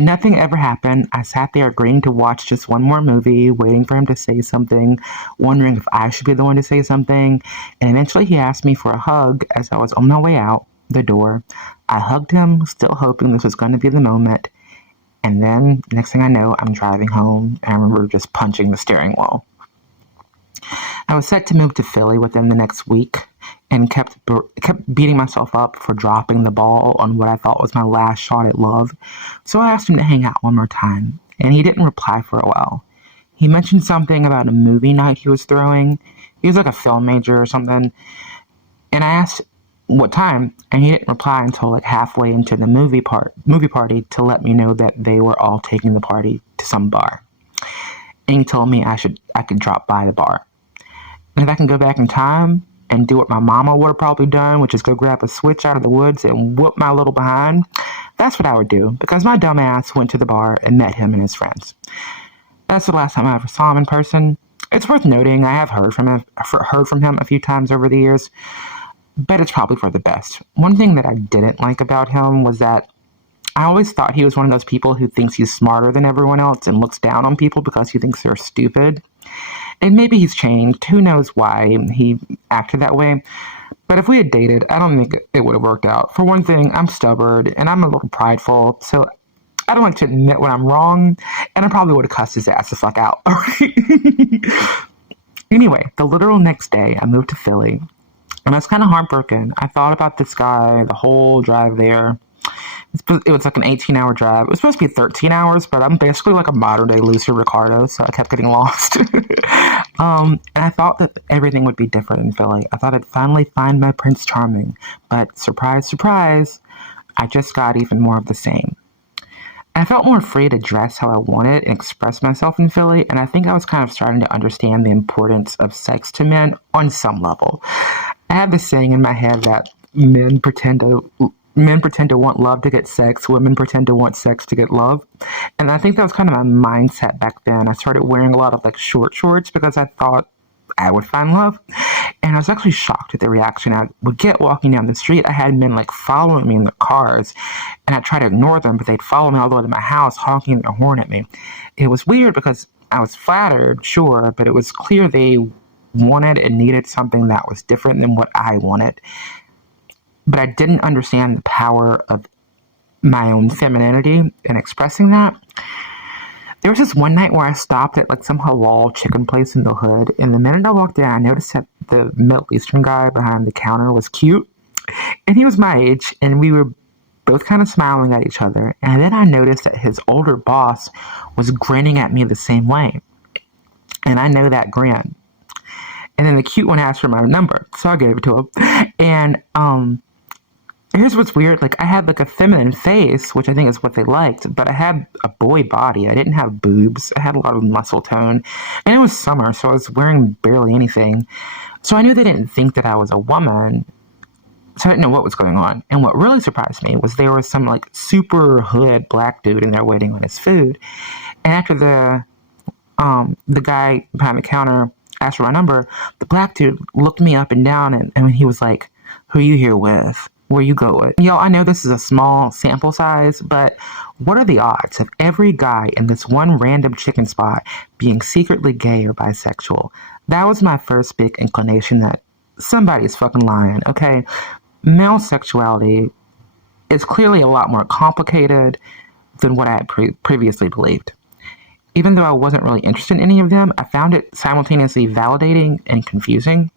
nothing ever happened. I sat there agreeing to watch just one more movie, waiting for him to say something, wondering if I should be the one to say something. And eventually he asked me for a hug as I was on my way out the door. I hugged him, still hoping this was going to be the moment. And then, next thing I know, I'm driving home, and I remember just punching the steering wheel. I was set to move to Philly within the next week, and kept beating myself up for dropping the ball on what I thought was my last shot at love. So I asked him to hang out one more time, and he didn't reply for a while. He mentioned something about a movie night he was throwing. He was like a film major or something. And I asked what time, and he didn't reply until like halfway into the movie party to let me know that they were all taking the party to some bar. And he told me I could drop by the bar. And if I can go back in time and do what my mama would have probably done, which is go grab a switch out of the woods and whoop my little behind, that's what I would do, because my dumb ass went to the bar and met him and his friends. That's the last time I ever saw him in person. It's worth noting I have heard from him a few times over the years, but it's probably for the best. One thing that I didn't like about him was that I always thought he was one of those people who thinks he's smarter than everyone else and looks down on people because he thinks they're stupid. And maybe he's changed. Who knows why he acted that way? But if we had dated, I don't think it would have worked out. For one thing, I'm stubborn and I'm a little prideful, so I don't like to admit when I'm wrong, and I probably would have cussed his ass the fuck out. All right? Anyway, the literal next day, I moved to Philly, and I was kind of heartbroken. I thought about this guy the whole drive there. It was like an 18-hour drive. It was supposed to be 13 hours, but I'm basically like a modern-day Lucy Ricardo, so I kept getting lost. And I thought that everything would be different in Philly. I thought I'd finally find my Prince Charming. But surprise, surprise, I just got even more of the same. I felt more free to dress how I wanted and express myself in Philly, and I think I was kind of starting to understand the importance of sex to men on some level. I have this saying in my head that men pretend to want love to get sex, women pretend to want sex to get love. And I think that was kind of my mindset back then. I started wearing a lot of like short shorts because I thought I would find love. And I was actually shocked at the reaction I would get walking down the street. I had men like following me in their cars, and I'd try to ignore them, but they'd follow me all the way to my house, honking their horn at me. It was weird because I was flattered, sure, but it was clear they wanted and needed something that was different than what I wanted. But I didn't understand the power of my own femininity in expressing that. There was this one night where I stopped at like some halal chicken place in the hood, and the minute I walked in, I noticed that the Middle Eastern guy behind the counter was cute, and he was my age, and we were both kind of smiling at each other. And then I noticed that his older boss was grinning at me the same way, and I know that grin. And then the cute one asked for my number, so I gave it to him. And here's what's weird. Like, I had like a feminine face, which I think is what they liked, but I had a boy body. I didn't have boobs. I had a lot of muscle tone, and it was summer, so I was wearing barely anything. So I knew they didn't think that I was a woman, so I didn't know what was going on. And what really surprised me was there was some like super hood black dude in there waiting on his food. And after the guy behind the counter asked for my number, the black dude looked me up and down, and he was like, "Who are you here with? Where you going?" Y'all, I know this is a small sample size, but what are the odds of every guy in this one random chicken spot being secretly gay or bisexual? That was my first big inclination that somebody's fucking lying, okay? Male sexuality is clearly a lot more complicated than what I had previously believed. Even though I wasn't really interested in any of them, I found it simultaneously validating and confusing.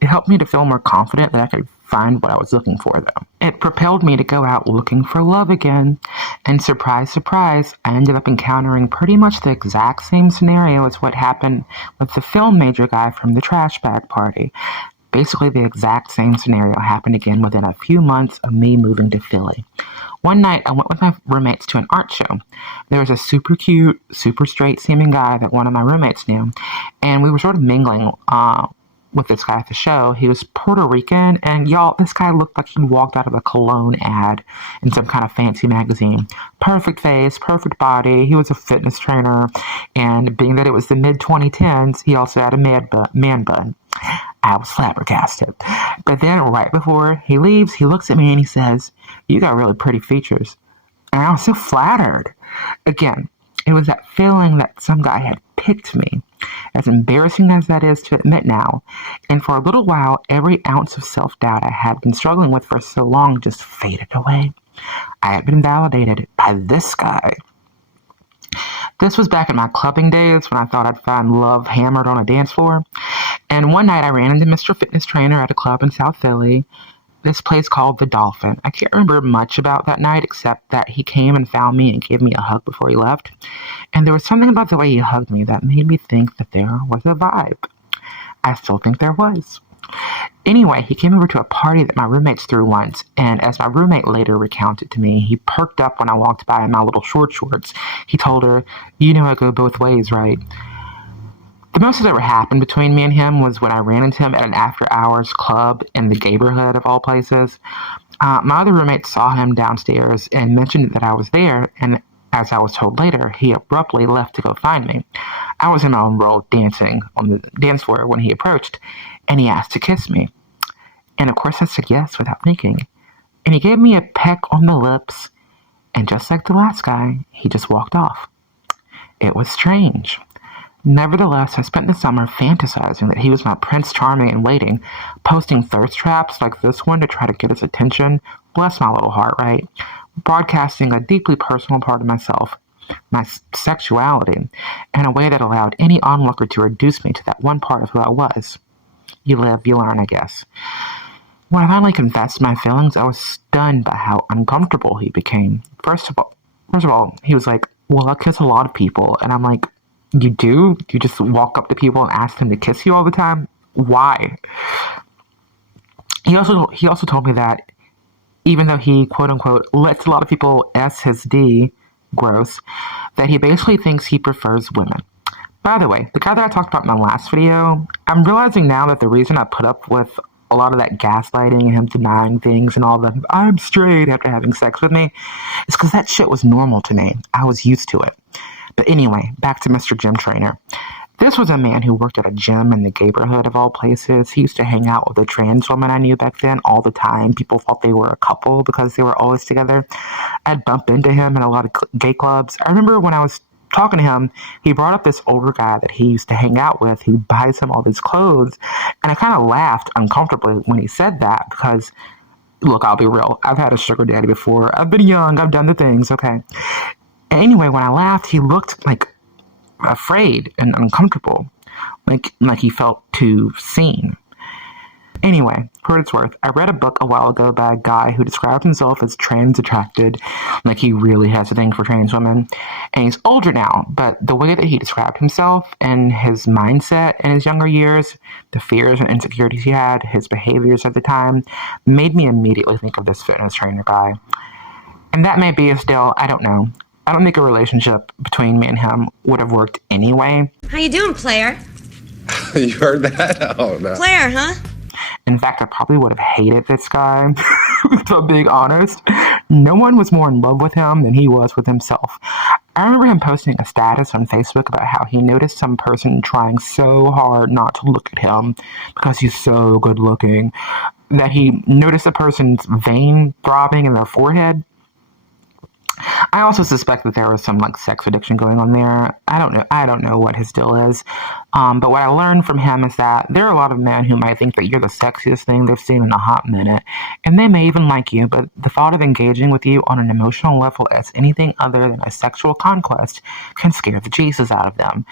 It helped me to feel more confident that I could find what I was looking for, though. It propelled me to go out looking for love again. And surprise, surprise, I ended up encountering pretty much the exact same scenario as what happened with the film major guy from the trash bag party. Basically, the exact same scenario happened again within a few months of me moving to Philly. One night, I went with my roommates to an art show. There was a super cute, super straight-seeming guy that one of my roommates knew, and we were sort of mingling with this guy at the show. He was Puerto Rican, and y'all, this guy looked like he walked out of a cologne ad in some kind of fancy magazine. Perfect face, perfect body. He was a fitness trainer, and being that it was the mid-2010s, he also had a man bun. I was flabbergasted. But then right before he leaves, he looks at me and he says, "You got really pretty features." And I was so flattered. Again, it was that feeling that some guy had picked me. As embarrassing as that is to admit now, and for a little while, every ounce of self-doubt I had been struggling with for so long just faded away. I had been validated by this guy. This was back in my clubbing days when I thought I'd find love hammered on a dance floor. And one night I ran into Mr. Fitness Trainer at a club in South Philly, this place called the Dolphin. I can't remember much about that night except that he came and found me and gave me a hug before he left. And there was something about the way he hugged me that made me think that there was a vibe. I still think there was. Anyway, he came over to a party that my roommates threw once, and as my roommate later recounted to me, he perked up when I walked by in my little short shorts. He told her, "You know I go both ways, right?" The most that ever happened between me and him was when I ran into him at an after-hours club in the neighborhood of all places. My other roommate saw him downstairs and mentioned that I was there, and as I was told later, he abruptly left to go find me. I was in my own role dancing on the dance floor when he approached, and he asked to kiss me. And of course I said yes without thinking. And he gave me a peck on the lips, and just like the last guy, he just walked off. It was strange. Nevertheless, I spent the summer fantasizing that he was my Prince Charming in waiting, posting thirst traps like this one to try to get his attention. Bless my little heart, right? Broadcasting a deeply personal part of myself, my sexuality, in a way that allowed any onlooker to reduce me to that one part of who I was. You live, you learn, I guess. When I finally confessed my feelings, I was stunned by how uncomfortable he became. First of all, he was like, "Well, I kiss a lot of people," and I'm like, "You do? You just walk up to people and ask them to kiss you all the time? Why?" He also told me that even though he, quote unquote, lets a lot of people S his D, gross, that he basically thinks he prefers women. By the way, the guy that I talked about in my last video, I'm realizing now that the reason I put up with a lot of that gaslighting and him denying things and all the "I'm straight" after having sex with me is because that shit was normal to me. I was used to it. But anyway, back to Mr. Gym Trainer. This was a man who worked at a gym in the neighborhood of all places. He used to hang out with a trans woman I knew back then all the time. People thought they were a couple because they were always together. I'd bump into him in a lot of gay clubs. I remember when I was talking to him, he brought up this older guy that he used to hang out with who buys him all these clothes. And I kind of laughed uncomfortably when he said that because, look, I'll be real. I've had a sugar daddy before. I've been young. I've done the things, okay? And anyway, when I laughed, he looked like afraid and uncomfortable, like he felt too seen. Anyway, for what it's worth, I read a book a while ago by a guy who describes himself as trans attracted, like he really has a thing for trans women. And he's older now, but the way that he described himself and his mindset in his younger years, the fears and insecurities he had, his behaviors at the time, made me immediately think of this fitness trainer guy. And that may be a still, I don't know. I don't think a relationship between me and him would have worked anyway. How you doing, player? You heard that? Oh, no. Player, huh? In fact, I probably would have hated this guy, to be honest. No one was more in love with him than he was with himself. I remember him posting a status on Facebook about how he noticed some person trying so hard not to look at him because he's so good looking, that he noticed a person's vein throbbing in their forehead. I also suspect that there was some sex addiction going on there. I don't know what his deal is. But what I learned from him is that there are a lot of men who might think that you're the sexiest thing they've seen in a hot minute, and they may even like you, but the thought of engaging with you on an emotional level as anything other than a sexual conquest can scare the Jesus out of them.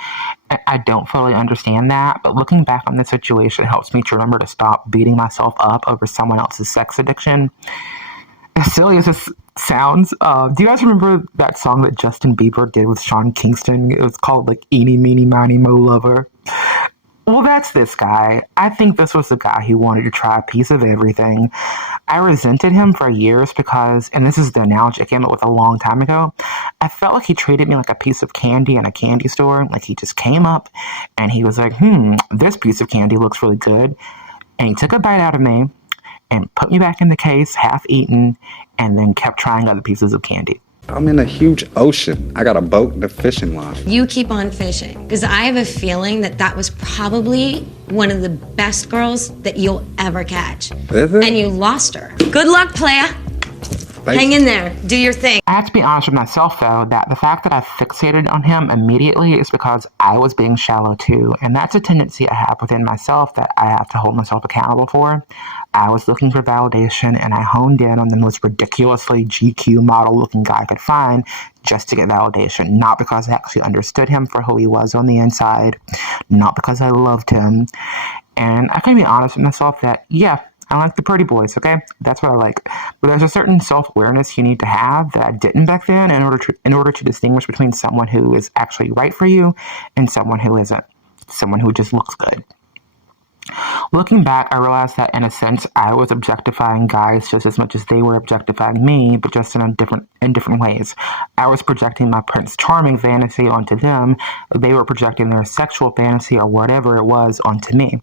I don't fully understand that, but looking back on this situation helps me to remember to stop beating myself up over someone else's sex addiction. As silly as this sounds, do you guys remember that song that Justin Bieber did with Sean Kingston? It was called Eeny, Meeny, Miny, Mo Lover. Well, that's this guy. I think this was the guy who wanted to try a piece of everything. I resented him for years because, and this is the analogy I came up with a long time ago, I felt like he treated me like a piece of candy in a candy store. Like he just came up and he was like, this piece of candy looks really good. And he took a bite out of me and put me back in the case, half eaten, and then kept trying other pieces of candy. I'm in a huge ocean. I got a boat and a fishing line. You keep on fishing. Because I have a feeling that was probably one of the best girls that you'll ever catch. Is it? And you lost her. Good luck, playa. Thanks. Hang in there. Do your thing. I have to be honest with myself, though, that the fact that I fixated on him immediately is because I was being shallow, too. And that's a tendency I have within myself that I have to hold myself accountable for. I was looking for validation, and I honed in on the most ridiculously GQ model-looking guy I could find just to get validation, not because I actually understood him for who he was on the inside, not because I loved him. And I can be honest with myself that, yeah, I like the pretty boys, okay? That's what I like. But there's a certain self-awareness you need to have that I didn't back then in order to distinguish between someone who is actually right for you and someone who isn't. Someone who just looks good. Looking back, I realized that in a sense, I was objectifying guys just as much as they were objectifying me, but just in different ways. I was projecting my Prince Charming fantasy onto them. They were projecting their sexual fantasy or whatever it was onto me.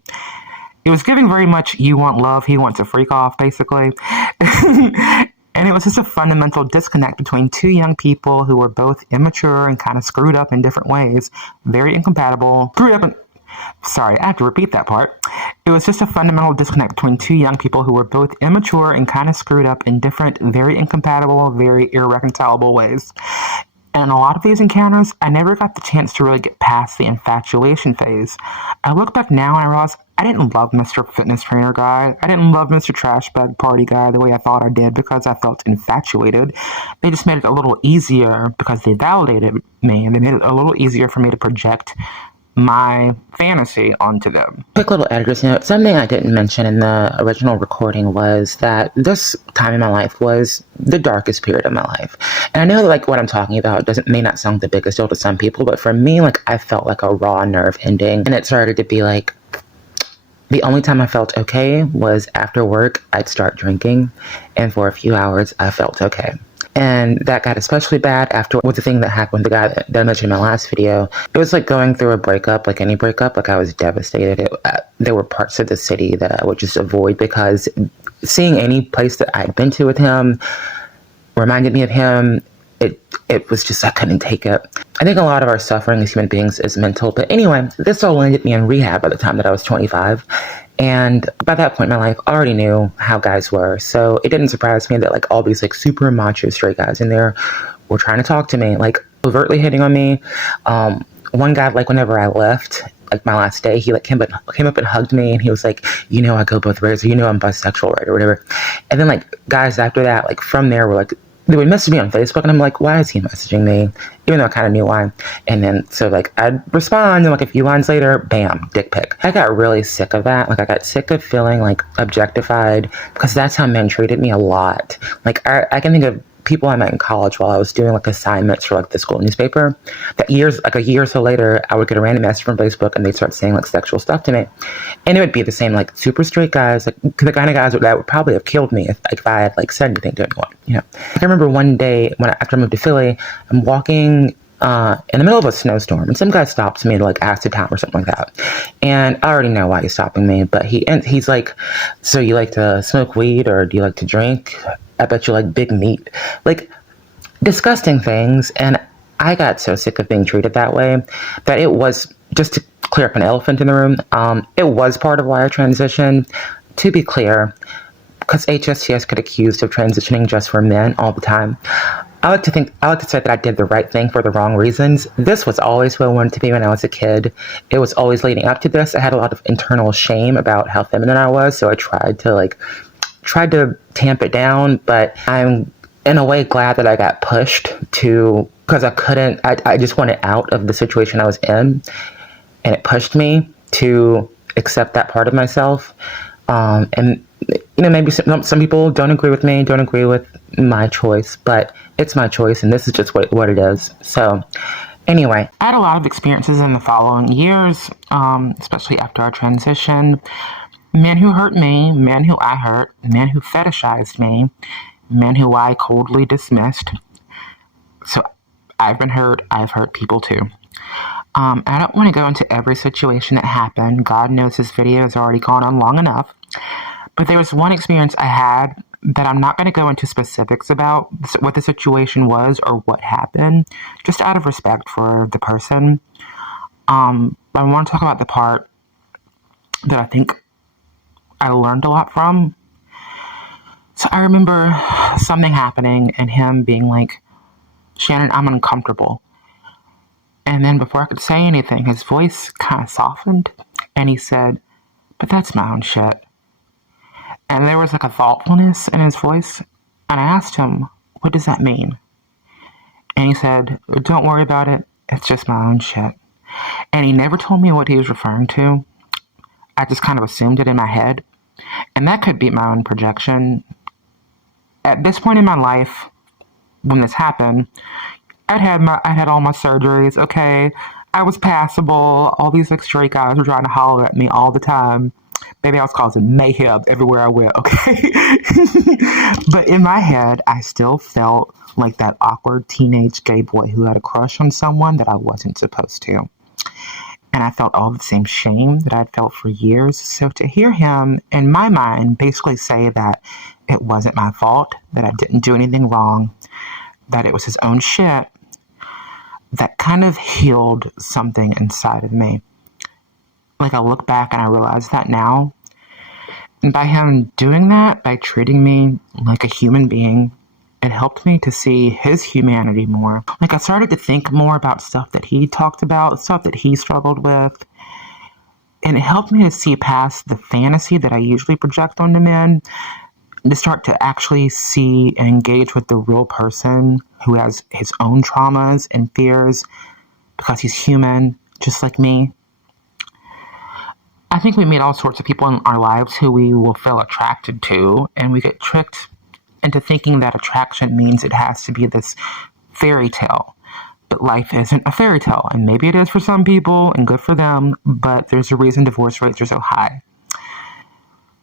It was giving very much, you want love, he wants a freak off, basically. And it was just a fundamental disconnect between two young people who were both immature and kind of screwed up in different ways. Very incompatible. Sorry, I have to repeat that part. It was just a fundamental disconnect between two young people who were both immature and kind of screwed up in different, very incompatible, very irreconcilable ways. And in a lot of these encounters, I never got the chance to really get past the infatuation phase. I look back now and I realize I didn't love Mr. Fitness Trainer guy. I didn't love Mr. Trash Bag Party guy the way I thought I did because I felt infatuated. They just made it a little easier because they validated me, and they made it a little easier for me to project my fantasy onto them. Quick little editor's note. Something I didn't mention in the original recording was that this time in my life was the darkest period of my life. And I know that, like, what I'm talking about may not sound the biggest deal to some people, but for me, like, I felt like a raw nerve ending. And it started to be like, the only time I felt okay was after work, I'd start drinking. And for a few hours, I felt okay. And that got especially bad after with the thing that happened with the guy that I mentioned in my last video. It was like going through a breakup, like any breakup. Like, I was devastated. There were parts of the city that I would just avoid because seeing any place that I'd been to with him reminded me of him. It was just, I couldn't take it. I think a lot of our suffering as human beings is mental. But anyway, this all landed me in rehab by the time that I was 25. And by that point in my life, I already knew how guys were. So it didn't surprise me that, like, all these, like, super macho straight guys in there were trying to talk to me, like, overtly hitting on me. One guy, like, whenever I left, like, my last day, he, like, came up and hugged me, and he was like, you know, I go both ways, or, you know, I'm bisexual, right, or whatever. And then, like, guys after that, like, from there were like, they would message me on Facebook, and I'm like, why is he messaging me? Even though I kind of knew why. And then, so, like, I'd respond, and, like, a few lines later, bam, dick pic. I got really sick of that. Like, I got sick of feeling, like, objectified, because that's how men treated me a lot. Like, I can think of people I met in college while I was doing, like, assignments for, like, the school newspaper, that a year or so later, I would get a random message from Facebook, and they'd start saying, like, sexual stuff to me. And it would be the same, like, super straight guys, like, the kind of guys that would probably have killed me if I had, like, said anything to anyone, you know. I remember one day, after I moved to Philly, I'm walking in the middle of a snowstorm, and some guy stops me to, like, ask to town or something like that. And I already know why he's stopping me, but he's like, so you like to smoke weed, or do you like to drink? I bet you like big meat. Like, disgusting things. And I got so sick of being treated that way that it was, just to clear up an elephant in the room, it was part of why I transitioned. To be clear, because HSTS get accused of transitioning just for men all the time, I like to say that I did the right thing for the wrong reasons. This was always who I wanted to be when I was a kid. It was always leading up to this. I had a lot of internal shame about how feminine I was, so I tried to tamp it down, but I'm in a way glad that I got pushed to, because I just wanted out of the situation I was in, and it pushed me to accept that part of myself. And, you know, maybe some people don't agree with me, don't agree with my choice, but it's my choice, and this is just what it is. So anyway, I had a lot of experiences in the following years, especially after our transition. Men who hurt me, men who I hurt, men who fetishized me, men who I coldly dismissed. So I've been hurt. I've hurt people too. I don't want to go into every situation that happened. God knows this video has already gone on long enough. But there was one experience I had that I'm not going to go into specifics about what the situation was or what happened, just out of respect for the person. I want to talk about the part that I think I learned a lot from. So I remember something happening and him being like, Shannyn, I'm uncomfortable. And then before I could say anything, his voice kind of softened and he said, but that's my own shit. And there was like a thoughtfulness in his voice. And I asked him, what does that mean? And he said, "Don't worry about it. It's just my own shit." And he never told me what he was referring to. I just kind of assumed it in my head. And that could be my own projection. At this point in my life, when this happened, I'd had all my surgeries. Okay, I was passable. All these like straight guys were trying to holler at me all the time. Baby, I was causing mayhem everywhere I went. Okay, but in my head, I still felt like that awkward teenage gay boy who had a crush on someone that I wasn't supposed to. And I felt all the same shame that I'd felt for years. So to hear him, in my mind, basically say that it wasn't my fault, that I didn't do anything wrong, that it was his own shit, that kind of healed something inside of me. Like, I look back and I realize that now. And by him doing that, by treating me like a human being, it helped me to see his humanity more. Like, I started to think more about stuff that he talked about, stuff that he struggled with. And it helped me to see past the fantasy that I usually project onto men, to start to actually see and engage with the real person who has his own traumas and fears, because he's human, just like me. I think we meet all sorts of people in our lives who we will feel attracted to, and we get tricked into thinking that attraction means it has to be this fairy tale. But life isn't a fairy tale, and maybe it is for some people, and good for them, but there's a reason divorce rates are so high.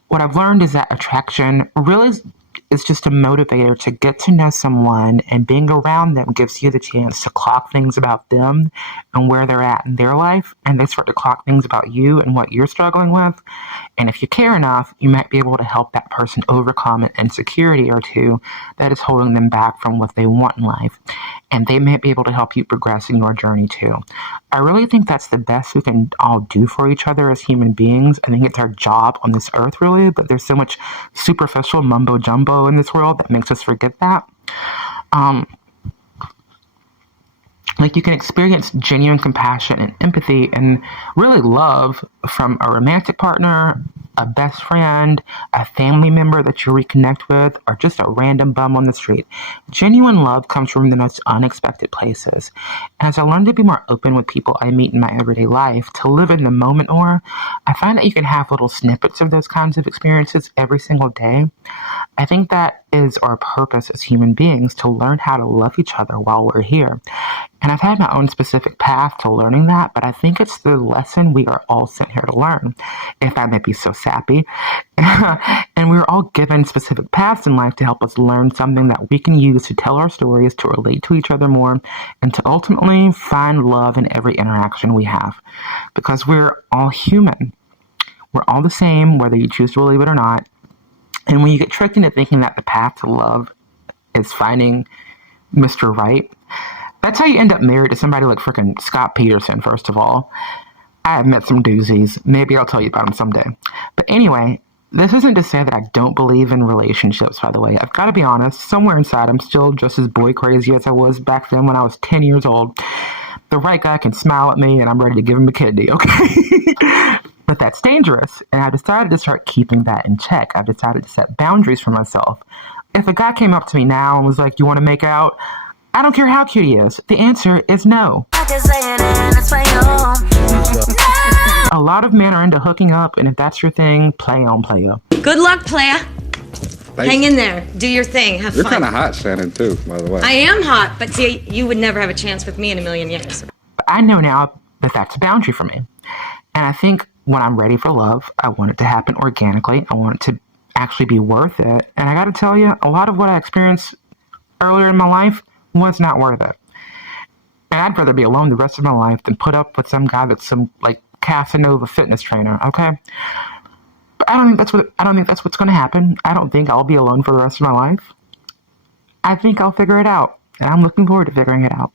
What I've learned is that attraction really is just a motivator to get to know someone, and being around them gives you the chance to clock things about them and where they're at in their life, and they start to clock things about you and what you're struggling with. And if you care enough, you might be able to help that person overcome an insecurity or two that is holding them back from what they want in life. And they might be able to help you progress in your journey too. I really think that's the best we can all do for each other as human beings. I think it's our job on this earth, really, but there's so much superficial mumbo jumbo in this world that makes us forget that. Like, you can experience genuine compassion and empathy and really love from a romantic partner, a best friend, a family member that you reconnect with, or just a random bum on the street. Genuine love comes from the most unexpected places. As I learn to be more open with people I meet in my everyday life, to live in the moment more, I find that you can have little snippets of those kinds of experiences every single day. I think that is our purpose as human beings, to learn how to love each other while we're here. And I've had my own specific path to learning that, but I think it's the lesson we are all sent here to learn, if I may be so sappy. And we're all given specific paths in life to help us learn something that we can use to tell our stories, to relate to each other more, and to ultimately find love in every interaction we have. Because we're all human. We're all the same, whether you choose to believe it or not. And when you get tricked into thinking that the path to love is finding Mr. Right, that's how you end up married to somebody like frickin' Scott Peterson, first of all. I have met some doozies. Maybe I'll tell you about them someday. But anyway, this isn't to say that I don't believe in relationships, by the way. I've got to be honest. Somewhere inside, I'm still just as boy crazy as I was back then when I was 10 years old. The right guy can smile at me and I'm ready to give him a kidney, okay? But that's dangerous. And I decided to start keeping that in check. I've decided to set boundaries for myself. If a guy came up to me now and was like, "You want to make out?" I don't care how cute he is. The answer is no. A lot of men are into hooking up, and if that's your thing, play on, player. Good luck, playa. Hang in there. Do your thing. Have You're fun. kind of hot, Shannyn, too, by the way. I am hot, but see, you would never have a chance with me in a million years. But I know now that that's a boundary for me. And I think when I'm ready for love, I want it to happen organically. I want it to actually be worth it. And I got to tell you, a lot of what I experienced earlier in my life was not worth it. And I'd rather be alone the rest of my life than put up with some guy that's some like Casanova fitness trainer, okay? But I don't think that's what's going to happen. I don't think I'll be alone for the rest of my life. I think I'll figure it out, and I'm looking forward to figuring it out.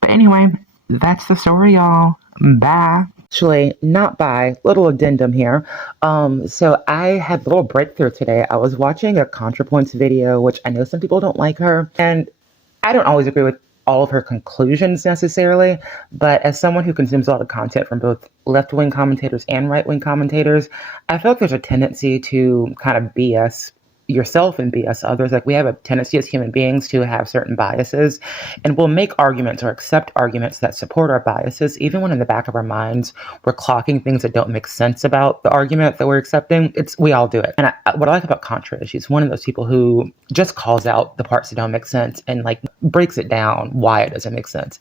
But anyway, that's the story, y'all. Bye. Actually, not by. Little addendum here. So I had a little breakthrough today. I was watching a ContraPoints video, which I know some people don't like her, and I don't always agree with all of her conclusions necessarily, but as someone who consumes a lot of content from both left-wing commentators and right-wing commentators, I feel like there's a tendency to kind of BS yourself and BS others. Like, we have a tendency as human beings to have certain biases, and we'll make arguments or accept arguments that support our biases, even when in the back of our minds we're clocking things that don't make sense about the argument that we're accepting. We all do it. And what I like about Contra is she's one of those people who just calls out the parts that don't make sense and like breaks it down why it doesn't make sense.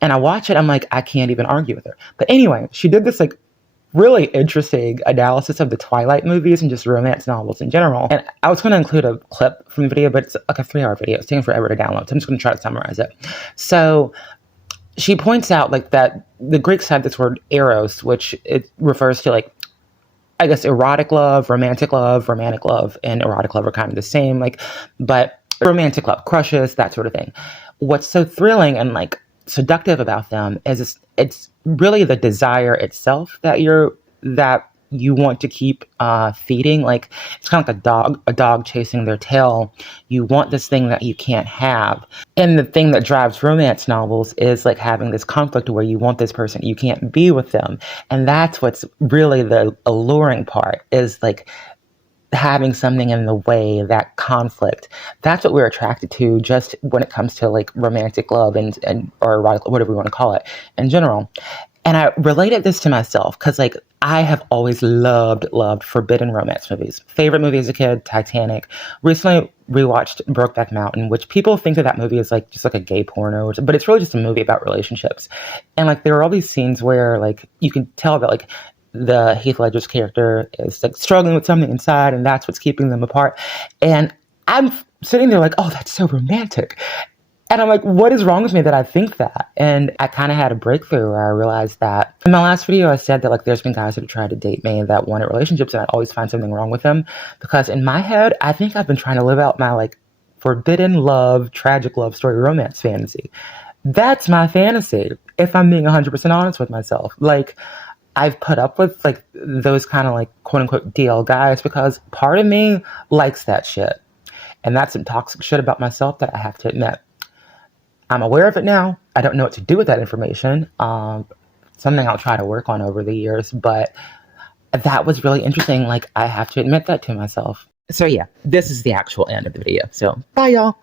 And I watch it, I'm like, I can't even argue with her. But anyway, she did this like really interesting analysis of the Twilight movies and just romance novels in general. And I was going to include a clip from the video, but it's like a 3-hour video. It's taking forever to download, so I'm just going to try to summarize it. So she points out like that the Greeks had this word eros, which it refers to like, I guess, erotic love, romantic love, and erotic love are kind of the same, like, but romantic love, crushes, that sort of thing. What's so thrilling and like seductive about them is it's really the desire itself that you want to keep feeding. Like, it's kind of like a dog chasing their tail. You want this thing that you can't have. And the thing that drives romance novels is like having this conflict where you want this person, you can't be with them. And that's what's really the alluring part, is like having something in the way, that conflict. That's what we're attracted to just when it comes to like romantic love and or erotic, whatever we want to call it in general. And I related this to myself because like I have always loved forbidden romance movies. Favorite movie as a kid, Titanic. Recently rewatched Brokeback Mountain, which people think of that movie as like just like a gay porno, but it's really just a movie about relationships. And like there are all these scenes where like you can tell that like the Heath Ledger's character is like struggling with something inside, and that's what's keeping them apart. And I'm sitting there like, oh, that's so romantic. And I'm like, what is wrong with me that I think that? And I kind of had a breakthrough where I realized that in my last video, I said that like there's been guys that have tried to date me that wanted relationships, and I always find something wrong with them because in my head, I think I've been trying to live out my like forbidden love, tragic love story, romance fantasy. That's my fantasy, if I'm being 100% honest with myself. Like, I've put up with like those kind of like quote unquote DL guys because part of me likes that shit. And that's some toxic shit about myself that I have to admit. I'm aware of it now. I don't know what to do with that information. Something I'll try to work on over the years, but that was really interesting. Like, I have to admit that to myself. So yeah, this is the actual end of the video. So bye y'all.